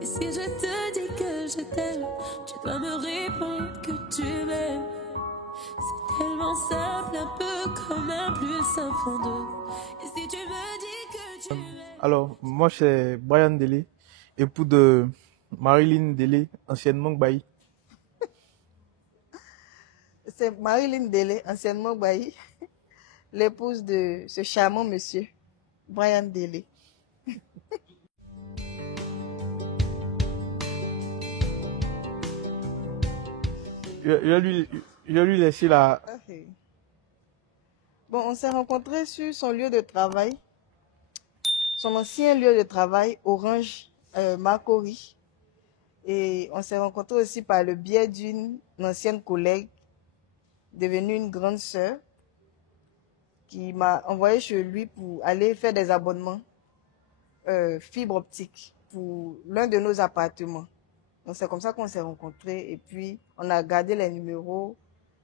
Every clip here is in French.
Et si je te dis que je t'aime, tu dois me répondre que tu m'aimes. C'est tellement simple, un peu comme un plus un fond d'eau. Et si tu me dis que tu m'aimes. Alors, moi, c'est Brian Dele, époux de Marilyn Dele, anciennement Gbaï. C'est Marilyn Dele, anciennement Bailly, l'épouse de ce charmant monsieur, Brian Dele. Je lui laissé la... Ok. Bon, on s'est rencontrés sur son lieu de travail, son ancien lieu de travail, Orange Marcory. Et on s'est rencontrés aussi par le biais d'une ancienne collègue, devenue une grande sœur, qui m'a envoyé chez lui pour aller faire des abonnements fibre optique pour l'un de nos appartements. Donc c'est comme ça qu'on s'est rencontrés et puis on a gardé les numéros,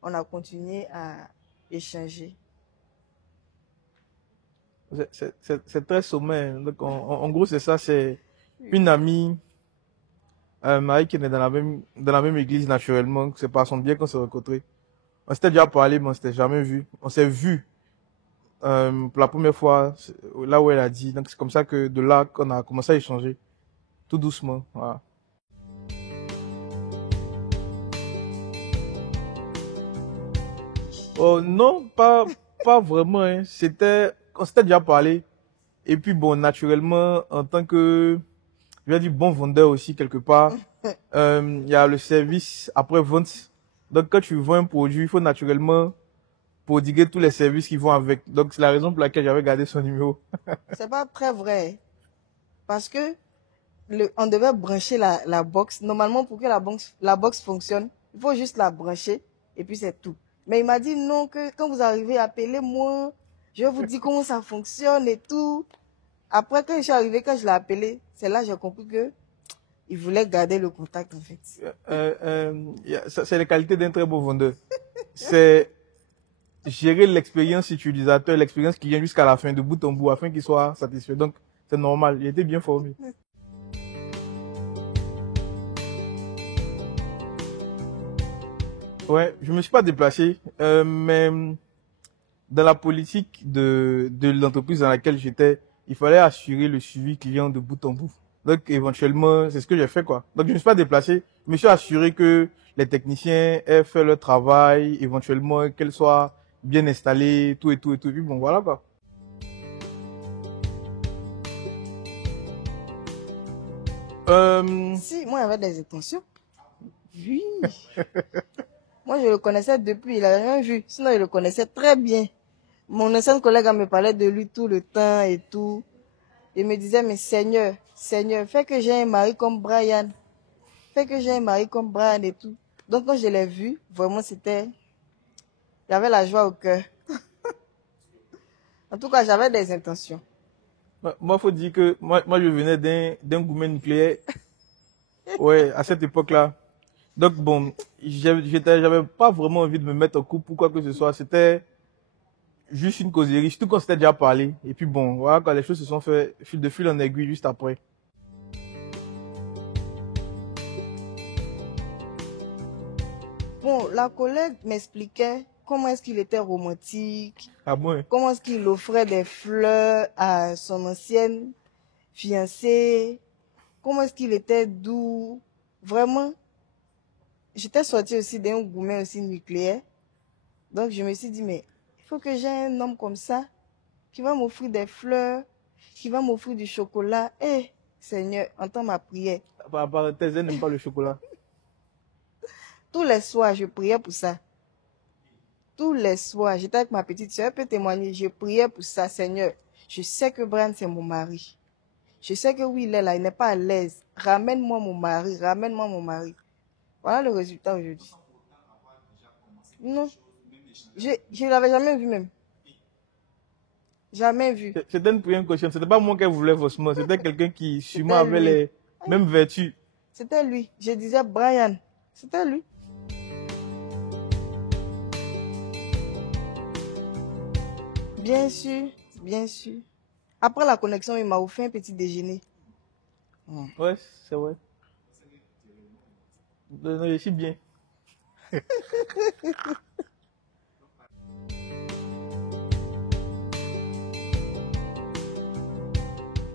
on a continué à échanger. C'est très sommaire. Donc, en gros, c'est ça, c'est une amie Marie qui est dans la même église naturellement. C'est par son biais qu'on s'est rencontrés. On s'était déjà parlé, mais on s'était jamais vu. On s'est vu pour la première fois là où elle a dit. Donc c'est comme ça que de là qu'on a commencé à échanger tout doucement. Voilà. Oh non, pas vraiment. Hein. On s'était déjà parlé. Et puis bon, naturellement, en tant que, je vais dire bon vendeur aussi quelque part, il y a le service après vente. Donc quand tu vends un produit, il faut naturellement prodiguer tous les services qui vont avec. Donc c'est la raison pour laquelle j'avais gardé son numéro. C'est pas très vrai parce que on devait brancher la box. Normalement, pour que la box fonctionne, il faut juste la brancher et puis c'est tout. Mais il m'a dit non, que quand vous arrivez, appelez-moi. Je vais vous dire comment ça fonctionne et tout. Après, quand je suis arrivé, quand je l'ai appelé, c'est là que j'ai compris que il voulait garder le contact en fait. C'est les qualités d'un très beau vendeur. C'est gérer l'expérience utilisateur, l'expérience client jusqu'à la fin, de bout en bout, afin qu'il soit satisfait. Donc, c'est normal. Il était bien formé. Ouais, je me suis pas déplacé, mais dans la politique de l'entreprise dans laquelle j'étais, il fallait assurer le suivi client de bout en bout. Donc, éventuellement, c'est ce que j'ai fait, quoi. Donc, je ne me suis pas déplacé. Je me suis assuré que les techniciens aient fait leur travail, éventuellement, qu'elles soient bien installées, tout et tout et tout. Et puis, bon, voilà, quoi. Si, moi, j'avais des intentions. Oui. Moi, je le connaissais depuis, il n'avait rien vu. Sinon, il le connaissait très bien. Mon ancien collègue me parlait de lui tout le temps et tout. Il me disait, mais Seigneur, Seigneur, fais que j'ai un mari comme Brian. Fais que j'ai un mari comme Brian et tout. Donc, quand je l'ai vu, vraiment, j'avais la joie au cœur. En tout cas, j'avais des intentions. Moi, faut dire que moi je venais d'un gourmet nucléaire. Ouais, à cette époque-là. Donc, bon, j'avais pas vraiment envie de me mettre en couple ou quoi que ce soit. C'était juste une causerie, surtout qu'on s'était déjà parlé. Et puis bon, voilà, quand les choses se sont fait de fil en aiguille juste après. Bon, la collègue m'expliquait comment est-ce qu'il était romantique, Ah bon? comment est-ce qu'il offrait des fleurs à son ancienne fiancée, comment est-ce qu'il était doux. Vraiment, j'étais sortie aussi d'un gourmet aussi nucléaire. Donc, je me suis dit, mais il faut que j'ai un homme comme ça qui va m'offrir des fleurs, qui va m'offrir du chocolat. Eh, Seigneur, entends ma prière. Par parenthèse, elle n'aime pas le chocolat. Tous les soirs, je priais pour ça. Tous les soirs, j'étais avec ma petite soeur, elle peut témoigner, je priais pour ça, Seigneur. Je sais que Brian, c'est mon mari. Je sais que oui, il est là, il n'est pas à l'aise. Ramène-moi mon mari, ramène-moi mon mari. Voilà le résultat aujourd'hui. Non, je ne l'avais jamais vu même. Jamais vu. C'était une prière consciente. C'était pas moi qu'elle voulait forcément. C'était quelqu'un qui sûrement C'était avait lui. les mêmes vertus. C'était lui. Je disais Brian. C'était lui. Bien sûr, bien sûr. Après la connexion, il m'a offert un petit déjeuner. Ouais, c'est vrai. Non, je suis bien.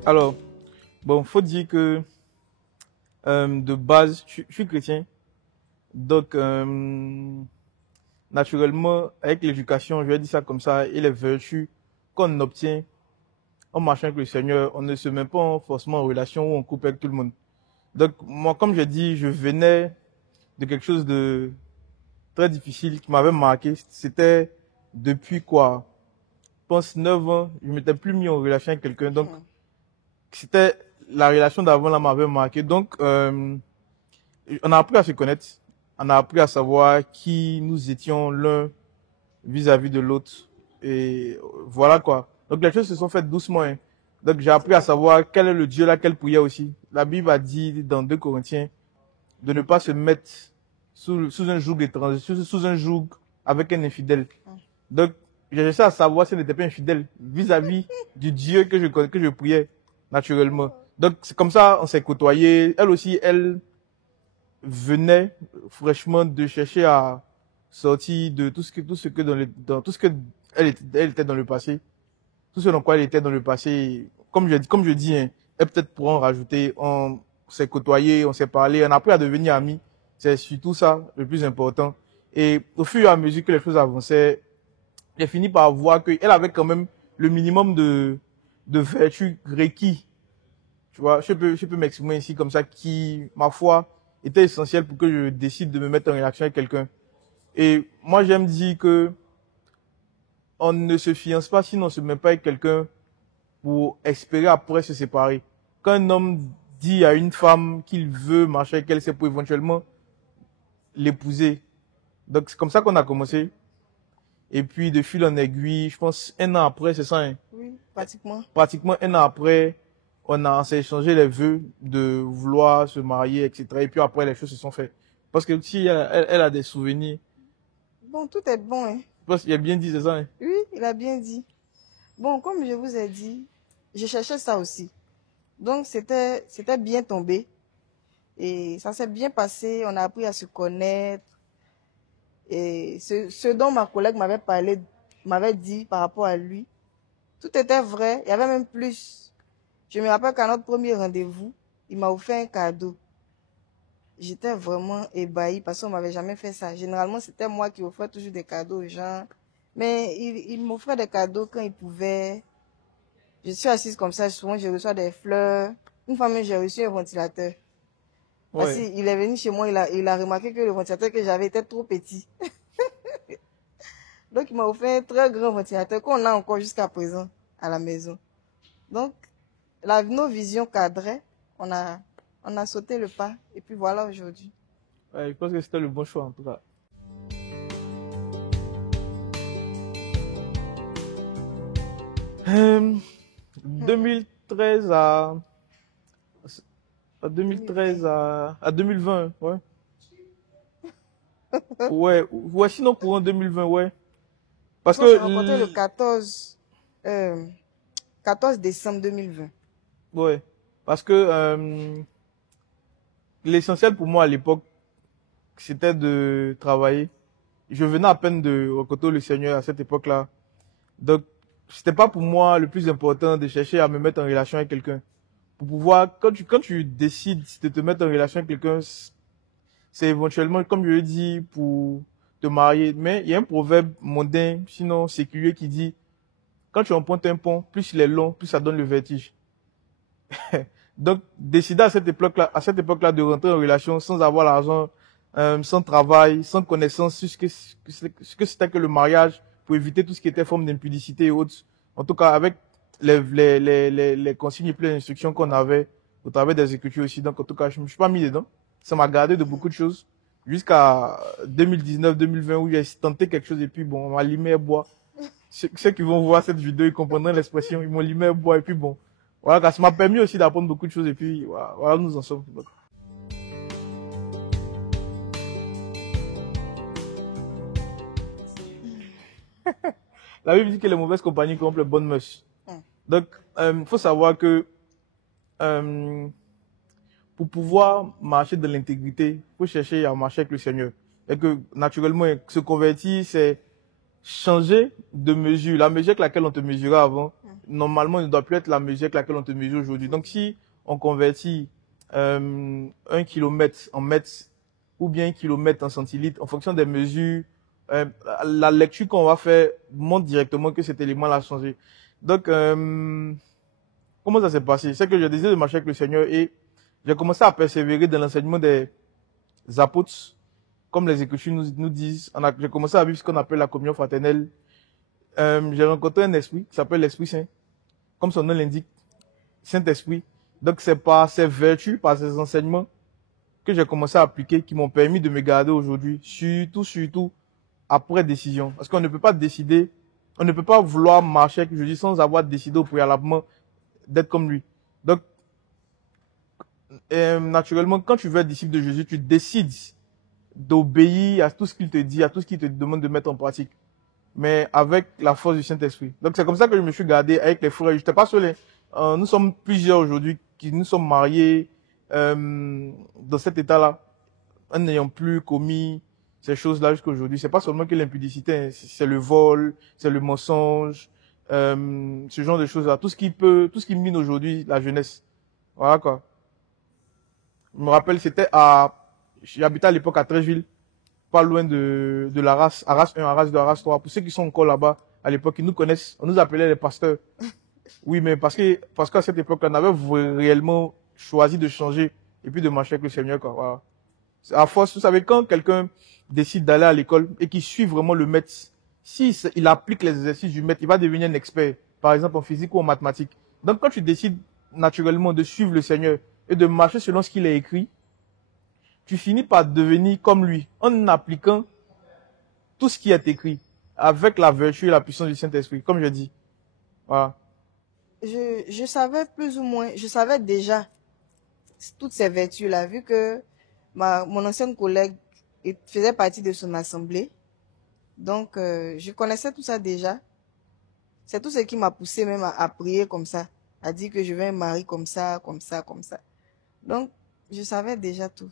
Alors, bon, faut dire que de base, je suis chrétien. Donc, naturellement, avec l'éducation, je vais dire ça comme ça, et les vertus qu'on obtient en marchant avec le Seigneur, on ne se met pas forcément en relation ou en couple avec tout le monde. Donc, moi, comme je dis, je venais de quelque chose de très difficile qui m'avait marqué. C'était depuis quoi? Je pense 9 ans, je m'étais plus mis en relation avec quelqu'un. Donc, c'était la relation d'avant là m'avait marqué. Donc, on a appris à se connaître. On a appris à savoir qui nous étions l'un vis-à-vis de l'autre. Et voilà quoi. Donc, les choses se sont faites doucement. Hein. Donc, j'ai appris à savoir quel est le Dieu là qu'elle priait aussi. La Bible a dit dans 2 Corinthiens de ne pas se mettre sous un joug étranger, sous un joug avec un infidèle. Donc, j'ai cherché à savoir si elle n'était pas infidèle vis-à-vis du Dieu que je priais naturellement. Donc, c'est comme ça, on s'est côtoyés. Elle aussi, elle venait fraîchement de chercher à sortir de tout ce que dans tout ce que elle était dans le passé. Tout ce dans quoi elle était dans le passé. Comme je dis, hein, elle peut-être pourra en rajouter. On s'est côtoyé, on s'est parlé, on a appris à devenir amis. C'est surtout ça le plus important. Et au fur et à mesure que les choses avançaient, j'ai fini par voir qu'elle avait quand même le minimum de vertus requis. Tu vois, je peux m'exprimer ici comme ça, qui, ma foi, était essentiel pour que je décide de me mettre en relation avec quelqu'un. Et moi, j'aime dire que on ne se fiance pas si on ne se met pas avec quelqu'un pour espérer après se séparer. Quand un homme dit à une femme qu'il veut marcher avec elle, c'est pour éventuellement l'épouser. Donc, c'est comme ça qu'on a commencé. Et puis, de fil en aiguille, je pense, un an après, c'est ça, hein? Oui, pratiquement. Pratiquement un an après, on s'est échangé les vœux de vouloir se marier, etc. Et puis après, les choses se sont faites. Parce que si elle a des souvenirs, Bon, tout est bon, hein. je pense qu'il a bien dit, c'est ça, hein? Oui, il a bien dit. Bon, comme je vous ai dit, je cherchais ça aussi. Donc, c'était bien tombé. Et ça s'est bien passé. On a appris à se connaître. Et ce dont ma collègue m'avait parlé, m'avait dit par rapport à lui, tout était vrai. Il y avait même plus. Je me rappelle qu'à notre premier rendez-vous, il m'a offert un cadeau. J'étais vraiment ébahie parce qu'on m'avait jamais fait ça. Généralement, c'était moi qui offrais toujours des cadeaux aux gens. Mais il m'offrait des cadeaux quand il pouvait. Je suis assise comme ça, souvent je reçois des fleurs. Une fois même, j'ai reçu un ventilateur. Parce Ouais. qu'il est venu chez moi, il a remarqué que le ventilateur que j'avais était trop petit. Donc, il m'a offert un très grand ventilateur qu'on a encore jusqu'à présent à la maison. Donc, nos visions cadraient. On a sauté le pas. Et puis voilà aujourd'hui. Ouais, je pense que c'était le bon choix, en tout cas. Euh, 2013 à 2013 à 2020, ouais. Ouais, sinon courant 2020, ouais. Parce On s'est que, rencontrés le 14 décembre 2020. ouais, parce que l'essentiel pour moi à l'époque, c'était de travailler. Je venais à peine de rencontrer le Seigneur à cette époque-là. Donc, c'était pas pour moi le plus important de chercher à me mettre en relation avec quelqu'un. Pour pouvoir, quand tu décides de te mettre en relation avec quelqu'un, c'est éventuellement, comme je l'ai dit, pour te marier. Mais il y a un proverbe mondain, sinon séculier, qui dit, quand tu empruntes un pont, plus il est long, plus ça donne le vertige. Donc, décider à cette époque-là de rentrer en relation sans avoir l'argent, sans travail, sans connaissance sur ce que c'était que le mariage, pour éviter tout ce qui était forme d'impudicité et autres. En tout cas, avec les consignes et les instructions qu'on avait au travers des Écritures aussi. Donc, en tout cas, je me suis pas mis dedans. Ça m'a gardé de beaucoup de choses. Jusqu'à 2019-2020 où j'ai tenté quelque chose et puis bon, on m'a limé à bois. Ceux qui vont voir cette vidéo, ils comprendront l'expression. Ils m'ont limé à bois et puis bon. Voilà, ça m'a permis aussi d'apprendre beaucoup de choses et puis voilà, voilà où nous en sommes. Donc, la Bible dit que les mauvaises compagnies corrompent les bonnes mœurs. Hum. Donc, faut savoir que euh, pour pouvoir marcher dans l'intégrité, il faut chercher à marcher avec le Seigneur. Et que, naturellement, se convertir, c'est changer de mesure. La mesure avec laquelle on te mesurait avant, normalement, ne doit plus être la mesure avec laquelle on te mesure aujourd'hui. Donc, si on convertit 1 kilomètre en mètres ou bien 1 kilomètre en centilitres, en fonction des mesures, la lecture qu'on va faire montre directement que cet élément l'a changé. Donc, comment ça s'est passé? C'est que j'ai décidé de marcher avec le Seigneur et j'ai commencé à persévérer dans l'enseignement des apôtres, comme les Écritures nous disent. J'ai commencé à vivre ce qu'on appelle la communion fraternelle. J'ai rencontré un esprit qui s'appelle l'Esprit Saint, comme son nom l'indique, Saint-Esprit. Donc c'est par ses vertus, par ses enseignements que j'ai commencé à appliquer, qui m'ont permis de me garder aujourd'hui, surtout après décision. Parce qu'on ne peut pas décider, on ne peut pas vouloir marcher avec Jésus sans avoir décidé au préalablement d'être comme lui. Donc, naturellement, quand tu veux être disciple de Jésus, tu décides d'obéir à tout ce qu'il te dit, à tout ce qu'il te demande de mettre en pratique, mais avec la force du Saint-Esprit. Donc c'est comme ça que je me suis gardé avec les frères. Je n'étais pas seul. Nous sommes plusieurs aujourd'hui qui nous sommes mariés dans cet état-là, en n'ayant plus commis ces choses-là jusqu'à aujourd'hui. C'est pas seulement que l'impudicité, c'est le vol, c'est le mensonge, ce genre de choses-là. Tout ce qui mine aujourd'hui la jeunesse. Voilà quoi. Je me rappelle, j'habitais à l'époque à Tréville, pas loin de Arras 1, Arras 2, Arras 3. Pour ceux qui sont encore là-bas, à l'époque, ils nous connaissent. On nous appelait les pasteurs. Oui, mais parce qu'à cette époque, on avait réellement choisi de changer et puis de marcher avec le Seigneur, quoi. Voilà. À force, vous savez, quand quelqu'un décide d'aller à l'école et qu'il suit vraiment le maître, si il applique les exercices du maître, il va devenir un expert, par exemple en physique ou en mathématiques. Donc, quand tu décides naturellement de suivre le Seigneur et de marcher selon ce qu'il a écrit, tu finis par devenir comme lui, en appliquant tout ce qui est écrit, avec la vertu et la puissance du Saint-Esprit, comme je dis. Voilà. Je savais plus ou moins, je savais déjà toutes ces vertus-là, vu que mon ancienne collègue faisait partie de son assemblée. Donc, je connaissais tout ça déjà. C'est tout ce qui m'a poussé même à prier comme ça, à dire que je veux un mari comme ça, comme ça, comme ça. Donc, je savais déjà tout.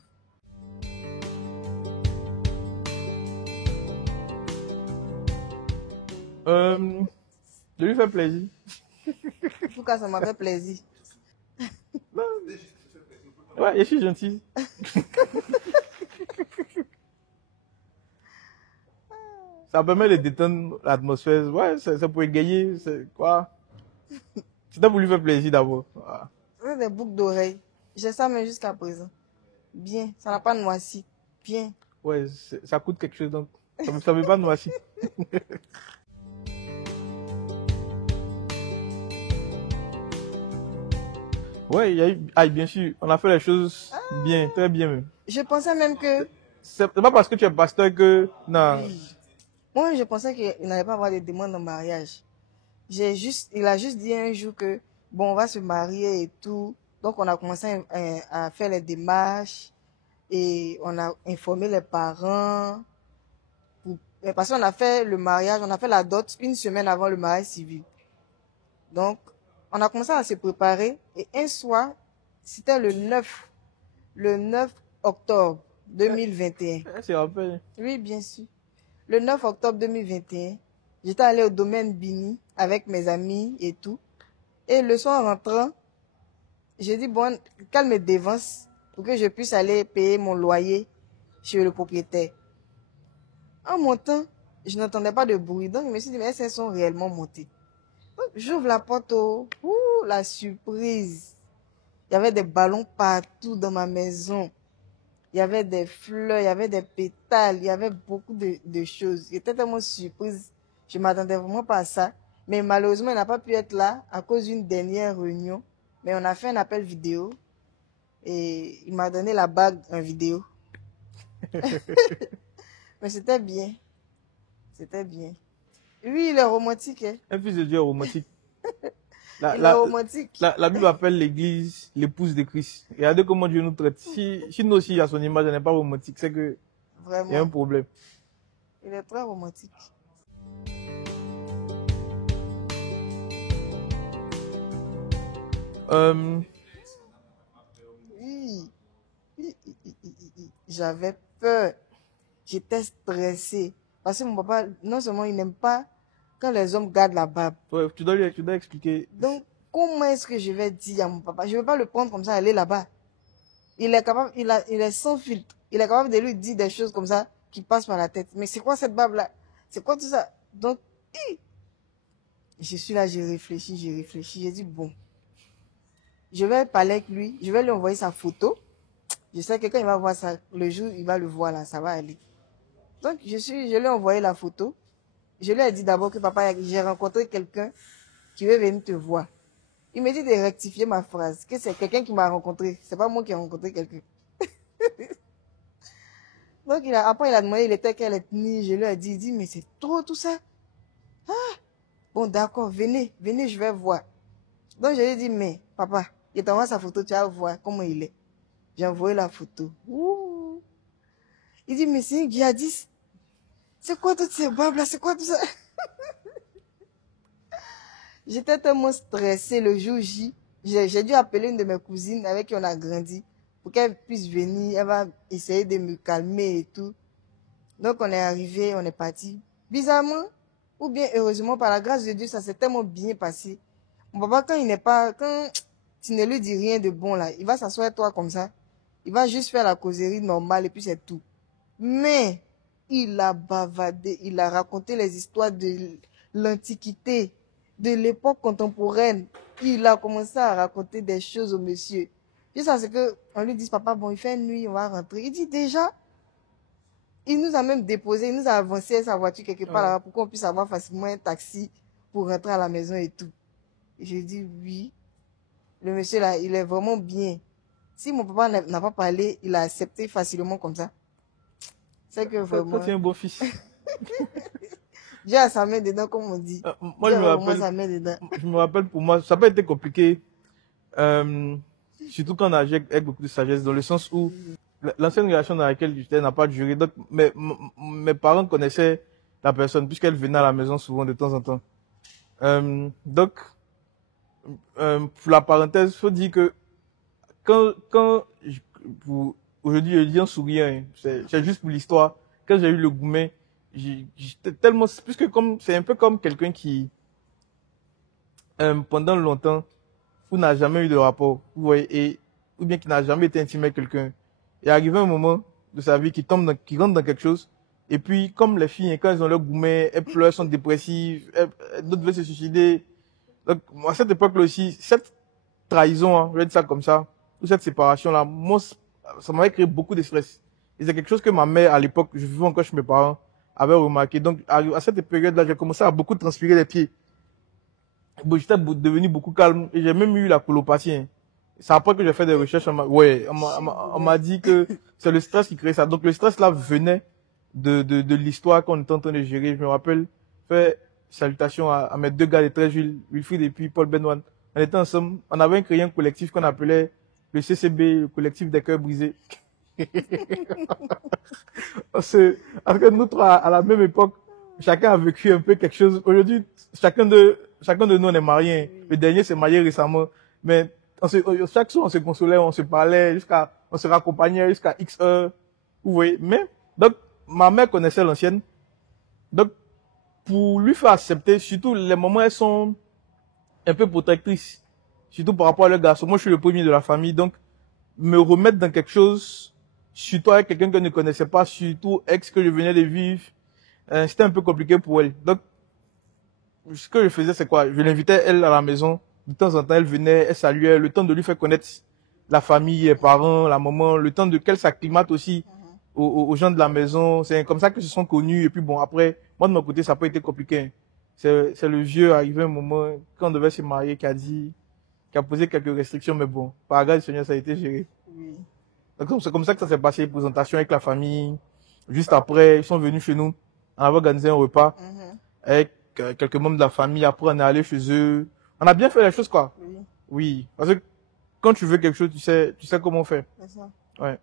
De lui faire plaisir. En tout cas, ça m'a fait plaisir. Ouais, je suis gentil. Ça permet de détendre l'atmosphère. Ouais, ça peut égayer. C'est quoi? C'était pour lui faire plaisir d'abord. Voilà. C'est des boucles d'oreilles. J'ai ça même jusqu'à présent. Bien. Ça n'a pas noirci. Bien. Ouais, ça coûte quelque chose donc. Ça ne veut pas noirci. Ouais, il y a eu, bien sûr, on a fait les choses bien, très bien même. Je pensais même que... C'est pas parce que tu es pasteur que... Non. Oui. Moi, je pensais qu'il n'allait pas avoir de demande en mariage. Il a juste dit un jour que, bon, on va se marier et tout. Donc, on a commencé à faire les démarches et on a informé les parents. Parce qu'on a fait le mariage, on a fait la dot 1 semaine avant le mariage civil. Donc, on a commencé à se préparer et un soir, c'était le 9 octobre 2021. C'est rappelé. Oui, bien sûr. Le 9 octobre 2021, j'étais allée au domaine Bini avec mes amis et tout. Et le soir en rentrant, j'ai dit, bon, qu'elle me dévance pour que je puisse aller payer mon loyer chez le propriétaire. En montant, je n'entendais pas de bruit. Donc, je me suis dit, mais elles sont réellement montées. Donc, j'ouvre la porte, la surprise. Il y avait des ballons partout dans ma maison. Il y avait des fleurs, il y avait des pétales, il y avait beaucoup de choses. J'étais tellement surprise. Je ne m'attendais vraiment pas à ça. Mais malheureusement, il n'a pas pu être là à cause d'une dernière réunion. Mais on a fait un appel vidéo. Et il m'a donné la bague en vidéo. Mais c'était bien. C'était bien. Oui, il est romantique. Hein? Un fils de Dieu est romantique. Il est romantique. La Bible appelle l'église l'épouse de Christ. Regardez comment Dieu nous traite. Si nous aussi, à son image, elle n'est pas romantique, c'est que il y a un problème. Il est très romantique. Oui. j'avais peur. J'étais stressée. Parce que mon papa, non seulement il n'aime pas quand les hommes gardent la barbe. Ouais, tu dois expliquer. Donc, comment est-ce que je vais dire à mon papa? Je ne vais pas le prendre comme ça, aller là-bas. Il est capable, il est sans filtre. Il est capable de lui dire des choses comme ça qui passent par la tête. Mais c'est quoi cette barbe-là? C'est quoi tout ça? Donc, je suis là, j'ai réfléchi. J'ai dit, bon, je vais parler avec lui. Je vais lui envoyer sa photo. Je sais que quand il va voir ça, le jour, il va le voir là, ça va aller. Donc, je lui ai envoyé la photo. Je lui ai dit d'abord que papa, j'ai rencontré quelqu'un qui veut venir te voir. Il me dit de rectifier ma phrase, que c'est quelqu'un qui m'a rencontré. C'est pas moi qui ai rencontré quelqu'un. Donc, après, il a demandé, il était quelle ethnie. Je lui ai dit, il dit, mais c'est trop tout ça. Ah, bon, d'accord, venez, je vais voir. Donc, je lui ai dit, mais papa, il t'envoie sa photo, tu vas voir comment il est. J'ai envoyé la photo. Ouh. Il dit, mais c'est un djihadiste. C'est quoi toutes ces babes là? C'est quoi tout ça? J'étais tellement stressée le jour J. J'ai dû appeler une de mes cousines avec qui on a grandi pour qu'elle puisse venir. Elle va essayer de me calmer et tout. Donc on est arrivé, on est parti. Bizarrement, ou bien heureusement, par la grâce de Dieu, ça s'est tellement bien passé. Mon papa, quand tu ne lui dis rien de bon là, il va s'asseoir toi comme ça. Il va juste faire la causerie normale et puis c'est tout. Mais il a bavardé, il a raconté les histoires de l'Antiquité, de l'époque contemporaine. Il a commencé à raconter des choses au monsieur. Jusqu'à ce qu'on lui dise, papa, bon, il fait nuit, on va rentrer. Il dit déjà, il nous a même déposé, il nous a avancé sa voiture quelque part là-bas pour qu'on puisse avoir facilement un taxi pour rentrer à la maison et tout. Et j'ai dit oui. Le monsieur là, il est vraiment bien. Si mon papa n'a pas parlé, il a accepté facilement comme ça. C'est que vraiment... Toi, tu es un beau fils. Dieu a sa main dedans, comme on dit. Moi, je me rappelle, pour moi, ça n'a pas été compliqué. Surtout quand on a agi avec beaucoup de sagesse, dans le sens où l'ancienne relation dans laquelle j'étais n'a pas duré. Donc, mes parents connaissaient la personne, puisqu'elle venait à la maison souvent de temps en temps. Donc, pour la parenthèse, il faut dire que aujourd'hui, je dis en souriant, hein, c'est juste pour l'histoire. Quand j'ai eu le Goumet, j'étais tellement, puisque c'est un peu comme quelqu'un qui, pendant longtemps, ou n'a jamais eu de rapport, vous voyez, ou bien qui n'a jamais été intimé avec quelqu'un. Il est arrivé un moment de sa vie qui rentre dans quelque chose. Et puis, comme les filles, quand elles ont leur Goumet, elles pleurent, sont dépressives, d'autres veulent se suicider. Donc, à cette époque-là aussi, cette trahison, hein, je vais dire ça comme ça, ou cette séparation-là, moi, ça m'avait créé beaucoup de stress. Et c'est quelque chose que ma mère, à l'époque, je vivais encore chez mes parents, avait remarqué. Donc, à cette période-là, j'ai commencé à beaucoup transpirer les pieds. Bon, j'étais devenu beaucoup calme et j'ai même eu la colopathie. Hein. C'est après que j'ai fait des recherches. On m'a dit que c'est le stress qui crée ça. Donc, le stress là venait de l'histoire qu'on était en train de gérer. Je me rappelle, fait salutations à mes deux gars de Tréjul, Wilfried et puis Paul Benoît. On était ensemble. On avait créé un collectif qu'on appelait le CCB, le collectif des cœurs brisés. Parce que nous trois, à la même époque, chacun a vécu un peu quelque chose. Aujourd'hui, chacun de nous, on est marié. Le dernier s'est marié récemment. Mais chaque soir, on se consolait, on se parlait, on se raccompagnait jusqu'à X heures. Vous voyez. Mais, donc, ma mère connaissait l'ancienne. Donc, pour lui faire accepter, surtout les moments, elles sont un peu protectrices. Surtout par rapport à leur garçon. Moi, je suis le premier de la famille. Donc, me remettre dans quelque chose, surtout avec quelqu'un que je ne connaissais pas, surtout ex que je venais de vivre, c'était un peu compliqué pour elle. Donc, ce que je faisais, c'est quoi? Je l'invitais, elle, à la maison. De temps en temps, elle venait, elle saluait, le temps de lui faire connaître la famille, les parents, la maman, le temps de qu'elle s'acclimate aussi aux gens de la maison. C'est comme ça qu'ils se sont connus. Et puis bon, après, moi de mon côté, ça n'a pas été compliqué. C'est le vieux arrivé un moment, quand on devait se marier, qui a posé quelques restrictions, mais bon, par la grâce du Seigneur, ça a été géré. Oui. Donc c'est comme ça que ça s'est passé, les présentations avec la famille. Juste après, ils sont venus chez nous. On avait organisé un repas avec quelques membres de la famille. Après, on est allé chez eux. On a bien fait les choses, quoi. Oui. Oui. Parce que quand tu veux quelque chose, tu sais comment faire. C'est ça. Ouais.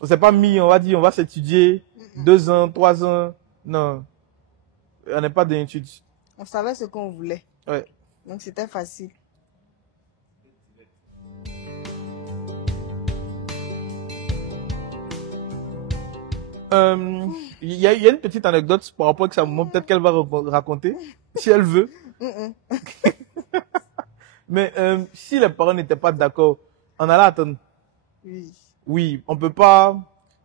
On s'est pas mis, on va dire, on va s'étudier 2 ans, 3 ans. Non. On n'est pas d'études. On savait ce qu'on voulait. Ouais. Donc c'était facile. Il y a une petite anecdote par rapport à sa maman, peut-être qu'elle va raconter, si elle veut. Mais si les parents n'étaient pas d'accord, on allait attendre. Oui. Oui, on peut pas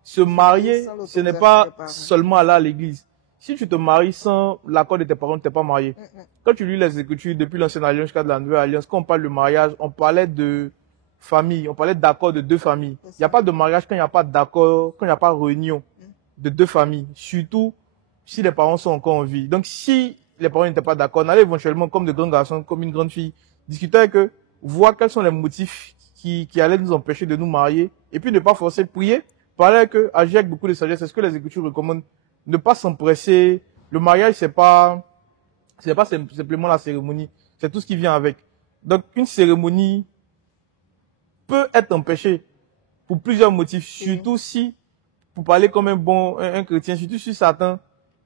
se marier, Sans ce n'est l'autorisation des pas parents. seulement aller à l'église. Si tu te maries sans l'accord de tes parents, tu n'es pas marié. Quand tu lis les Écritures, depuis l'Ancienne Alliance jusqu'à la Nouvelle Alliance, quand on parle de mariage, on parlait de famille, on parlait d'accord de deux familles. Il n'y a pas de mariage quand il n'y a pas d'accord, quand il n'y a pas réunion de deux familles, surtout si les parents sont encore en vie. Donc si les parents n'étaient pas d'accord, on allait éventuellement, comme de grands garçons, comme une grande fille, discuter avec eux, voir quels sont les motifs qui allaient nous empêcher de nous marier, et puis ne pas forcer, prier, parler avec eux, agir avec beaucoup de sagesse. C'est ce que les Écritures recommandent. Ne pas s'empresser. Le mariage, c'est pas simplement la cérémonie. C'est tout ce qui vient avec. Donc, une cérémonie peut être empêchée pour plusieurs motifs. Surtout si, pour parler comme un chrétien, surtout si Satan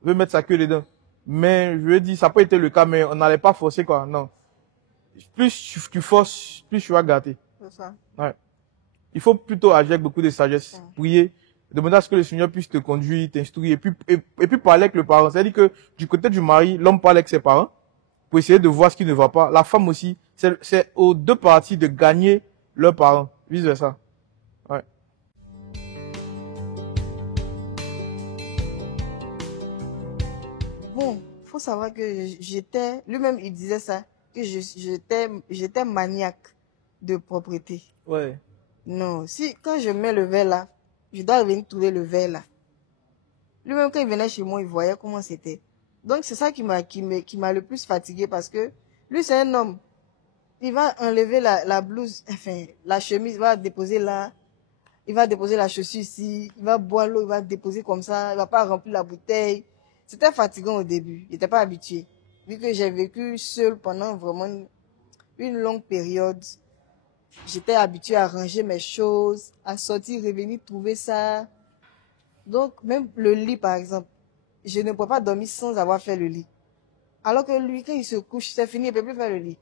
veut mettre sa queue dedans. Mais, je veux dire, ça peut être le cas, mais on n'allait pas forcer, quoi. Non. Plus tu forces, plus tu vas gâter. C'est ça. Ouais. Il faut plutôt agir avec beaucoup de sagesse. Prier. Demander à ce que le Seigneur puisse te conduire, t'instruire, et puis parler avec le parent. C'est-à-dire que du côté du mari, l'homme parle avec ses parents pour essayer de voir ce qui ne va pas. La femme aussi, c'est aux deux parties de gagner leurs parents, vice versa. Ouais. Bon, faut savoir que lui-même il disait ça, que j'étais maniaque de propreté. Ouais. Non, quand je mets le verre là, je dois venir trouver le verre là. Lui-même, quand il venait chez moi, il voyait comment c'était. Donc, c'est ça qui m'a le plus fatigué parce que lui, c'est un homme. Il va enlever la blouse, enfin, la chemise, il va déposer là. Il va déposer la chaussure ici. Il va boire l'eau, il va déposer comme ça. Il va pas remplir la bouteille. C'était fatigant au début. Il n'était pas habitué. Vu que j'ai vécu seul pendant vraiment une longue période. J'étais habituée à ranger mes choses, à sortir, revenir trouver ça. Donc, même le lit, par exemple, je ne peux pas dormir sans avoir fait le lit. Alors que lui, quand il se couche, c'est fini, il ne peut plus faire le lit.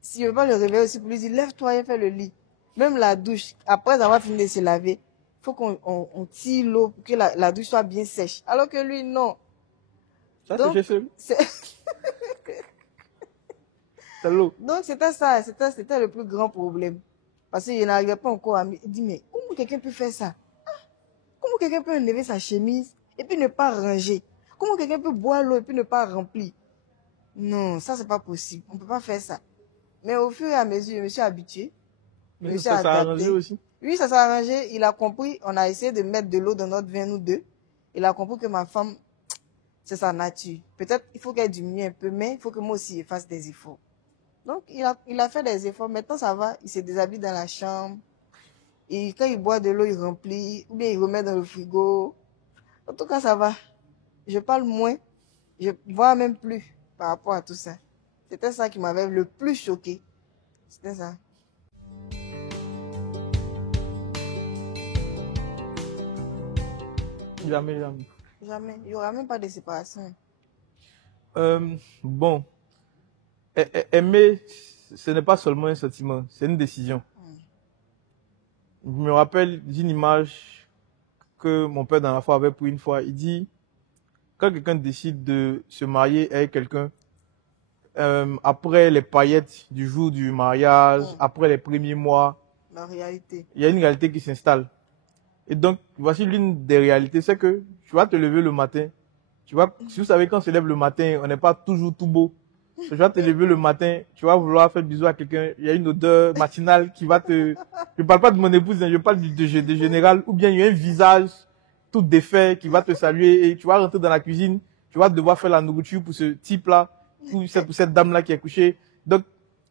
S'il ne veut pas le réveiller aussi pour lui dire, lève-toi et fais le lit. Même la douche, après avoir fini de se laver, il faut qu'on tire l'eau pour que la douche soit bien sèche. Alors que lui, non. Ça, Donc, c'est l'eau. Donc, c'était ça, c'était le plus grand problème. Parce qu'il n'arrivait pas encore à me dire, mais comment quelqu'un peut faire ça? Comment quelqu'un peut enlever sa chemise et puis ne pas ranger? Comment quelqu'un peut boire l'eau et puis ne pas remplir? Non, ça, c'est pas possible. On peut pas faire ça. Mais au fur et à mesure, je me suis habitué. Mais ça s'est arrangé aussi. Oui, ça s'est arrangé. Il a compris. On a essayé de mettre de l'eau dans notre vin, nous deux. Il a compris que ma femme, c'est sa nature. Peut-être il faut qu'elle diminue un peu, mais il faut que moi aussi je fasse des efforts. Donc, il a fait des efforts. Maintenant, ça va. Il se déshabille dans la chambre. Et quand il boit de l'eau, il remplit. Ou bien il remet dans le frigo. En tout cas, ça va. Je parle moins. Je vois même plus par rapport à tout ça. C'était ça qui m'avait le plus choqué. C'était ça. Jamais. Jamais. Il n'y aura même pas de séparation. Bon. Aimer, ce n'est pas seulement un sentiment, c'est une décision. Je me rappelle d'une image que mon père dans la foi avait pris une fois. Il dit, quand quelqu'un décide de se marier avec quelqu'un, après les paillettes du jour du mariage, après les premiers mois, la réalité. Il y a une réalité qui s'installe. Et donc, voici l'une des réalités, c'est que tu vas te lever le matin. Si vous savez, quand on se lève le matin, on n'est pas toujours tout beau. Tu vas te lever le matin, tu vas vouloir faire bisou à quelqu'un, il y a une odeur matinale qui va te... Je parle pas de mon épouse, je parle de général, ou bien il y a un visage tout défait qui va te saluer et tu vas rentrer dans la cuisine, tu vas devoir faire la nourriture pour ce type-là, ou pour cette dame-là qui est couchée. Donc,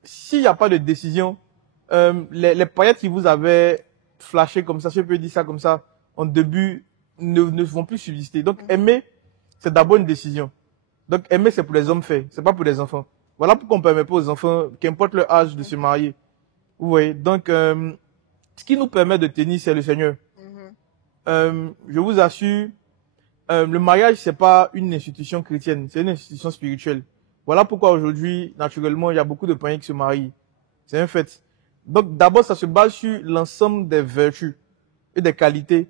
s'il n'y a pas de décision, les paillettes qui vous avaient flashé comme ça, si je peux dire ça comme ça, en début, ne vont plus subsister. Donc, aimer, c'est d'abord une décision. Donc, aimer, c'est pour les hommes faits, c'est pas pour les enfants. Voilà pourquoi on ne permet pas aux enfants, qu'importe leur âge, de se marier. Vous voyez. Donc, ce qui nous permet de tenir, c'est le Seigneur. Je vous assure, le mariage, c'est pas une institution chrétienne, c'est une institution spirituelle. Voilà pourquoi aujourd'hui, naturellement, il y a beaucoup de païens qui se marient. C'est un fait. Donc, d'abord, ça se base sur l'ensemble des vertus et des qualités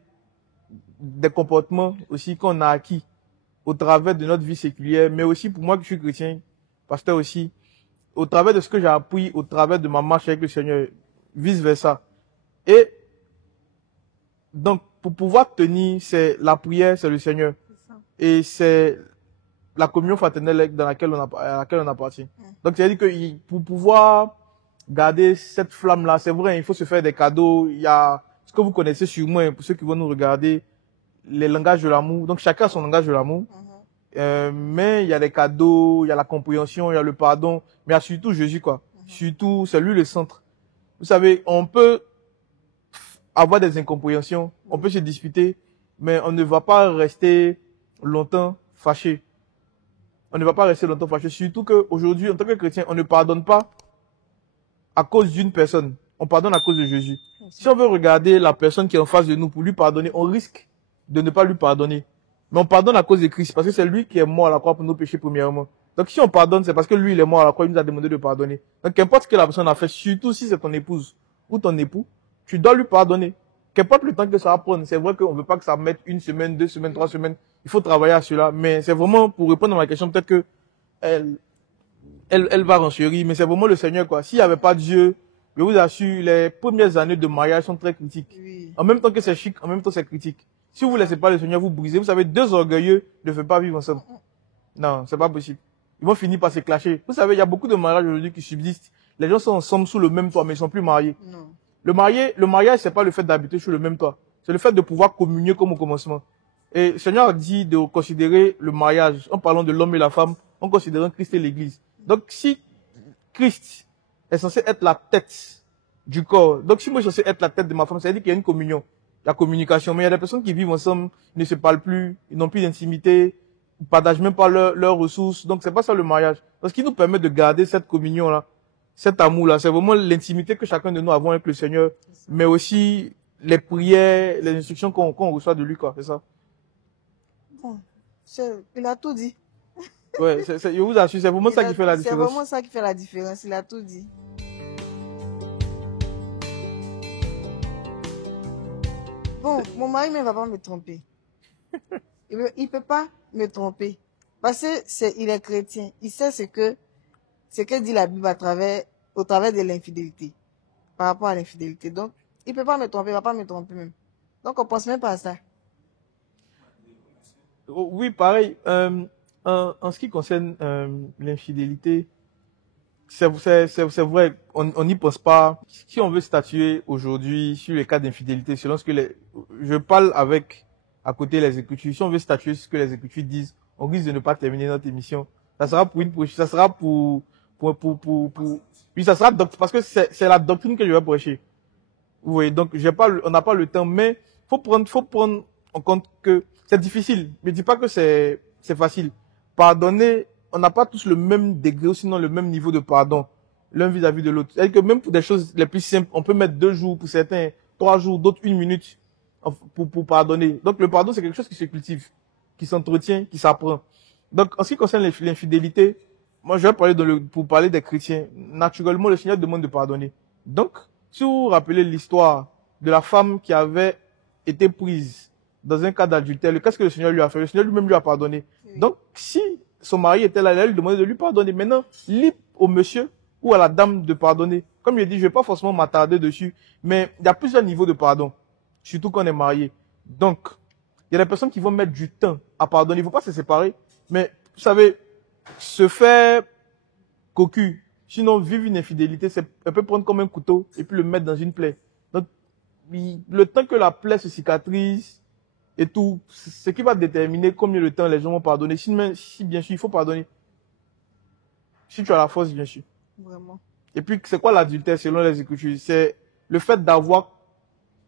des comportements aussi qu'on a acquis au travers de notre vie séculière, mais aussi pour moi que je suis chrétien, pasteur aussi, au travers de ce que j'ai appris, au travers de ma marche avec le Seigneur, vice versa. Et donc, pour pouvoir tenir, c'est la prière, c'est le Seigneur. Et c'est la communion fraternelle à laquelle on appartient. Donc, c'est-à-dire que pour pouvoir garder cette flamme-là, c'est vrai, il faut se faire des cadeaux. Il y a ce que vous connaissez sûrement, pour ceux qui vont nous regarder, les langages de l'amour. Donc, chacun a son langage de l'amour. Mais il y a les cadeaux, il y a la compréhension, il y a le pardon, mais il y a surtout Jésus, quoi. Surtout, c'est lui le centre. Vous savez, on peut avoir des incompréhensions, on peut se disputer, mais on ne va pas rester longtemps fâché. On ne va pas rester longtemps fâché. Surtout qu'aujourd'hui, en tant que chrétien, on ne pardonne pas à cause d'une personne. On pardonne à cause de Jésus. Si on veut regarder la personne qui est en face de nous pour lui pardonner, on risque de ne pas lui pardonner. Mais on pardonne à cause de Christ, parce que c'est lui qui est mort à la croix pour nos péchés premièrement. Donc si on pardonne, c'est parce que lui, il est mort à la croix, il nous a demandé de pardonner. Donc qu'importe ce que la personne a fait, surtout si c'est ton épouse ou ton époux, tu dois lui pardonner. Qu'importe le temps que ça va prendre, c'est vrai qu'on ne veut pas que ça mette 1 semaine, 2 semaines, 3 semaines. Il faut travailler à cela. Mais c'est vraiment pour répondre à ma question, peut-être que elle va renchérir, mais c'est vraiment le Seigneur, quoi. S'il n'y avait pas Dieu, je vous assure, les premières années de mariage sont très critiques. Oui. En même temps que c'est chic, en même temps c'est critique. Si vous ne laissez pas le Seigneur vous briser, vous savez, 2 orgueilleux ne peuvent pas vivre ensemble. Non, c'est pas possible. Ils vont finir par se clasher. Vous savez, il y a beaucoup de mariages aujourd'hui qui subsistent. Les gens sont ensemble sous le même toit, mais ils sont plus mariés. Non. Le mariage, c'est pas le fait d'habiter sous le même toit. C'est le fait de pouvoir communier comme au commencement. Et le Seigneur a dit de considérer le mariage, en parlant de l'homme et la femme, en considérant Christ et l'Église. Donc, si Christ est censé être la tête du corps, donc si moi je suis censé être la tête de ma femme, ça veut dire qu'il y a une communion. Il y a communication, mais il y a des personnes qui vivent ensemble, ils ne se parlent plus, ils n'ont plus d'intimité, ils partagent même pas leurs ressources. Donc, c'est pas ça le mariage. Parce qu'il nous permet de garder cette communion-là, cet amour-là. C'est vraiment l'intimité que chacun de nous avons avec le Seigneur, mais aussi les prières, les instructions qu'on reçoit de lui, quoi. C'est ça. Bon, il a tout dit. Ouais, je vous assure, c'est vraiment ça qui fait la C'est différence. vraiment ça qui fait la différence. Il a tout dit. Bon, mon mari ne va pas me tromper. Il peut pas me tromper. Parce que il est chrétien. Il sait ce que dit la Bible au travers de l'infidélité. Par rapport à l'infidélité. Donc, il peut pas me tromper, il va pas me tromper même. Donc, on pense même pas à ça. Oui, pareil. En ce qui concerne l'infidélité, c'est vrai, on n'y pense pas. Si on veut statuer aujourd'hui sur les cas d'infidélité, selon ce que je parle à côté les Écritures, si on veut statuer sur ce que les Écritures disent, on risque de ne pas terminer notre émission. Ça sera pour ça sera puis ça sera parce que c'est la doctrine que je vais prêcher. Oui, donc on n'a pas le temps, mais faut prendre en compte que c'est difficile. Je dis pas que c'est facile. Pardonner, on n'a pas tous le même degré ou sinon le même niveau de pardon l'un vis-à-vis de l'autre. C'est-à-dire que même pour des choses les plus simples, on peut mettre 2 jours pour certains, 3 jours, d'autres 1 minute pour pardonner. Donc le pardon, c'est quelque chose qui se cultive, qui s'entretient, qui s'apprend. Donc en ce qui concerne l'infidélité, moi je vais parler pour parler des chrétiens. Naturellement, le Seigneur demande de pardonner. Donc, si vous vous rappelez l'histoire de la femme qui avait été prise dans un cas d'adultère, qu'est-ce que le Seigneur lui a fait? Le Seigneur lui-même lui a pardonné. Oui. Donc, si son mari était là, il lui demandait de lui pardonner. Maintenant, libre au monsieur ou à la dame de pardonner. Comme je dis, je ne vais pas forcément m'attarder dessus, mais il y a plusieurs niveaux de pardon, surtout quand on est marié. Donc, il y a des personnes qui vont mettre du temps à pardonner. Il ne faut pas se séparer, mais vous savez, se faire cocu, sinon vivre une infidélité, elle peut prendre comme un couteau et puis le mettre dans une plaie. Donc, le temps que la plaie se cicatrise et tout, ce qui va déterminer combien de temps les gens vont pardonner. Si bien sûr, il faut pardonner. Si tu as la force, bien sûr. Vraiment. Et puis, c'est quoi l'adultère selon les Écritures? C'est le fait d'avoir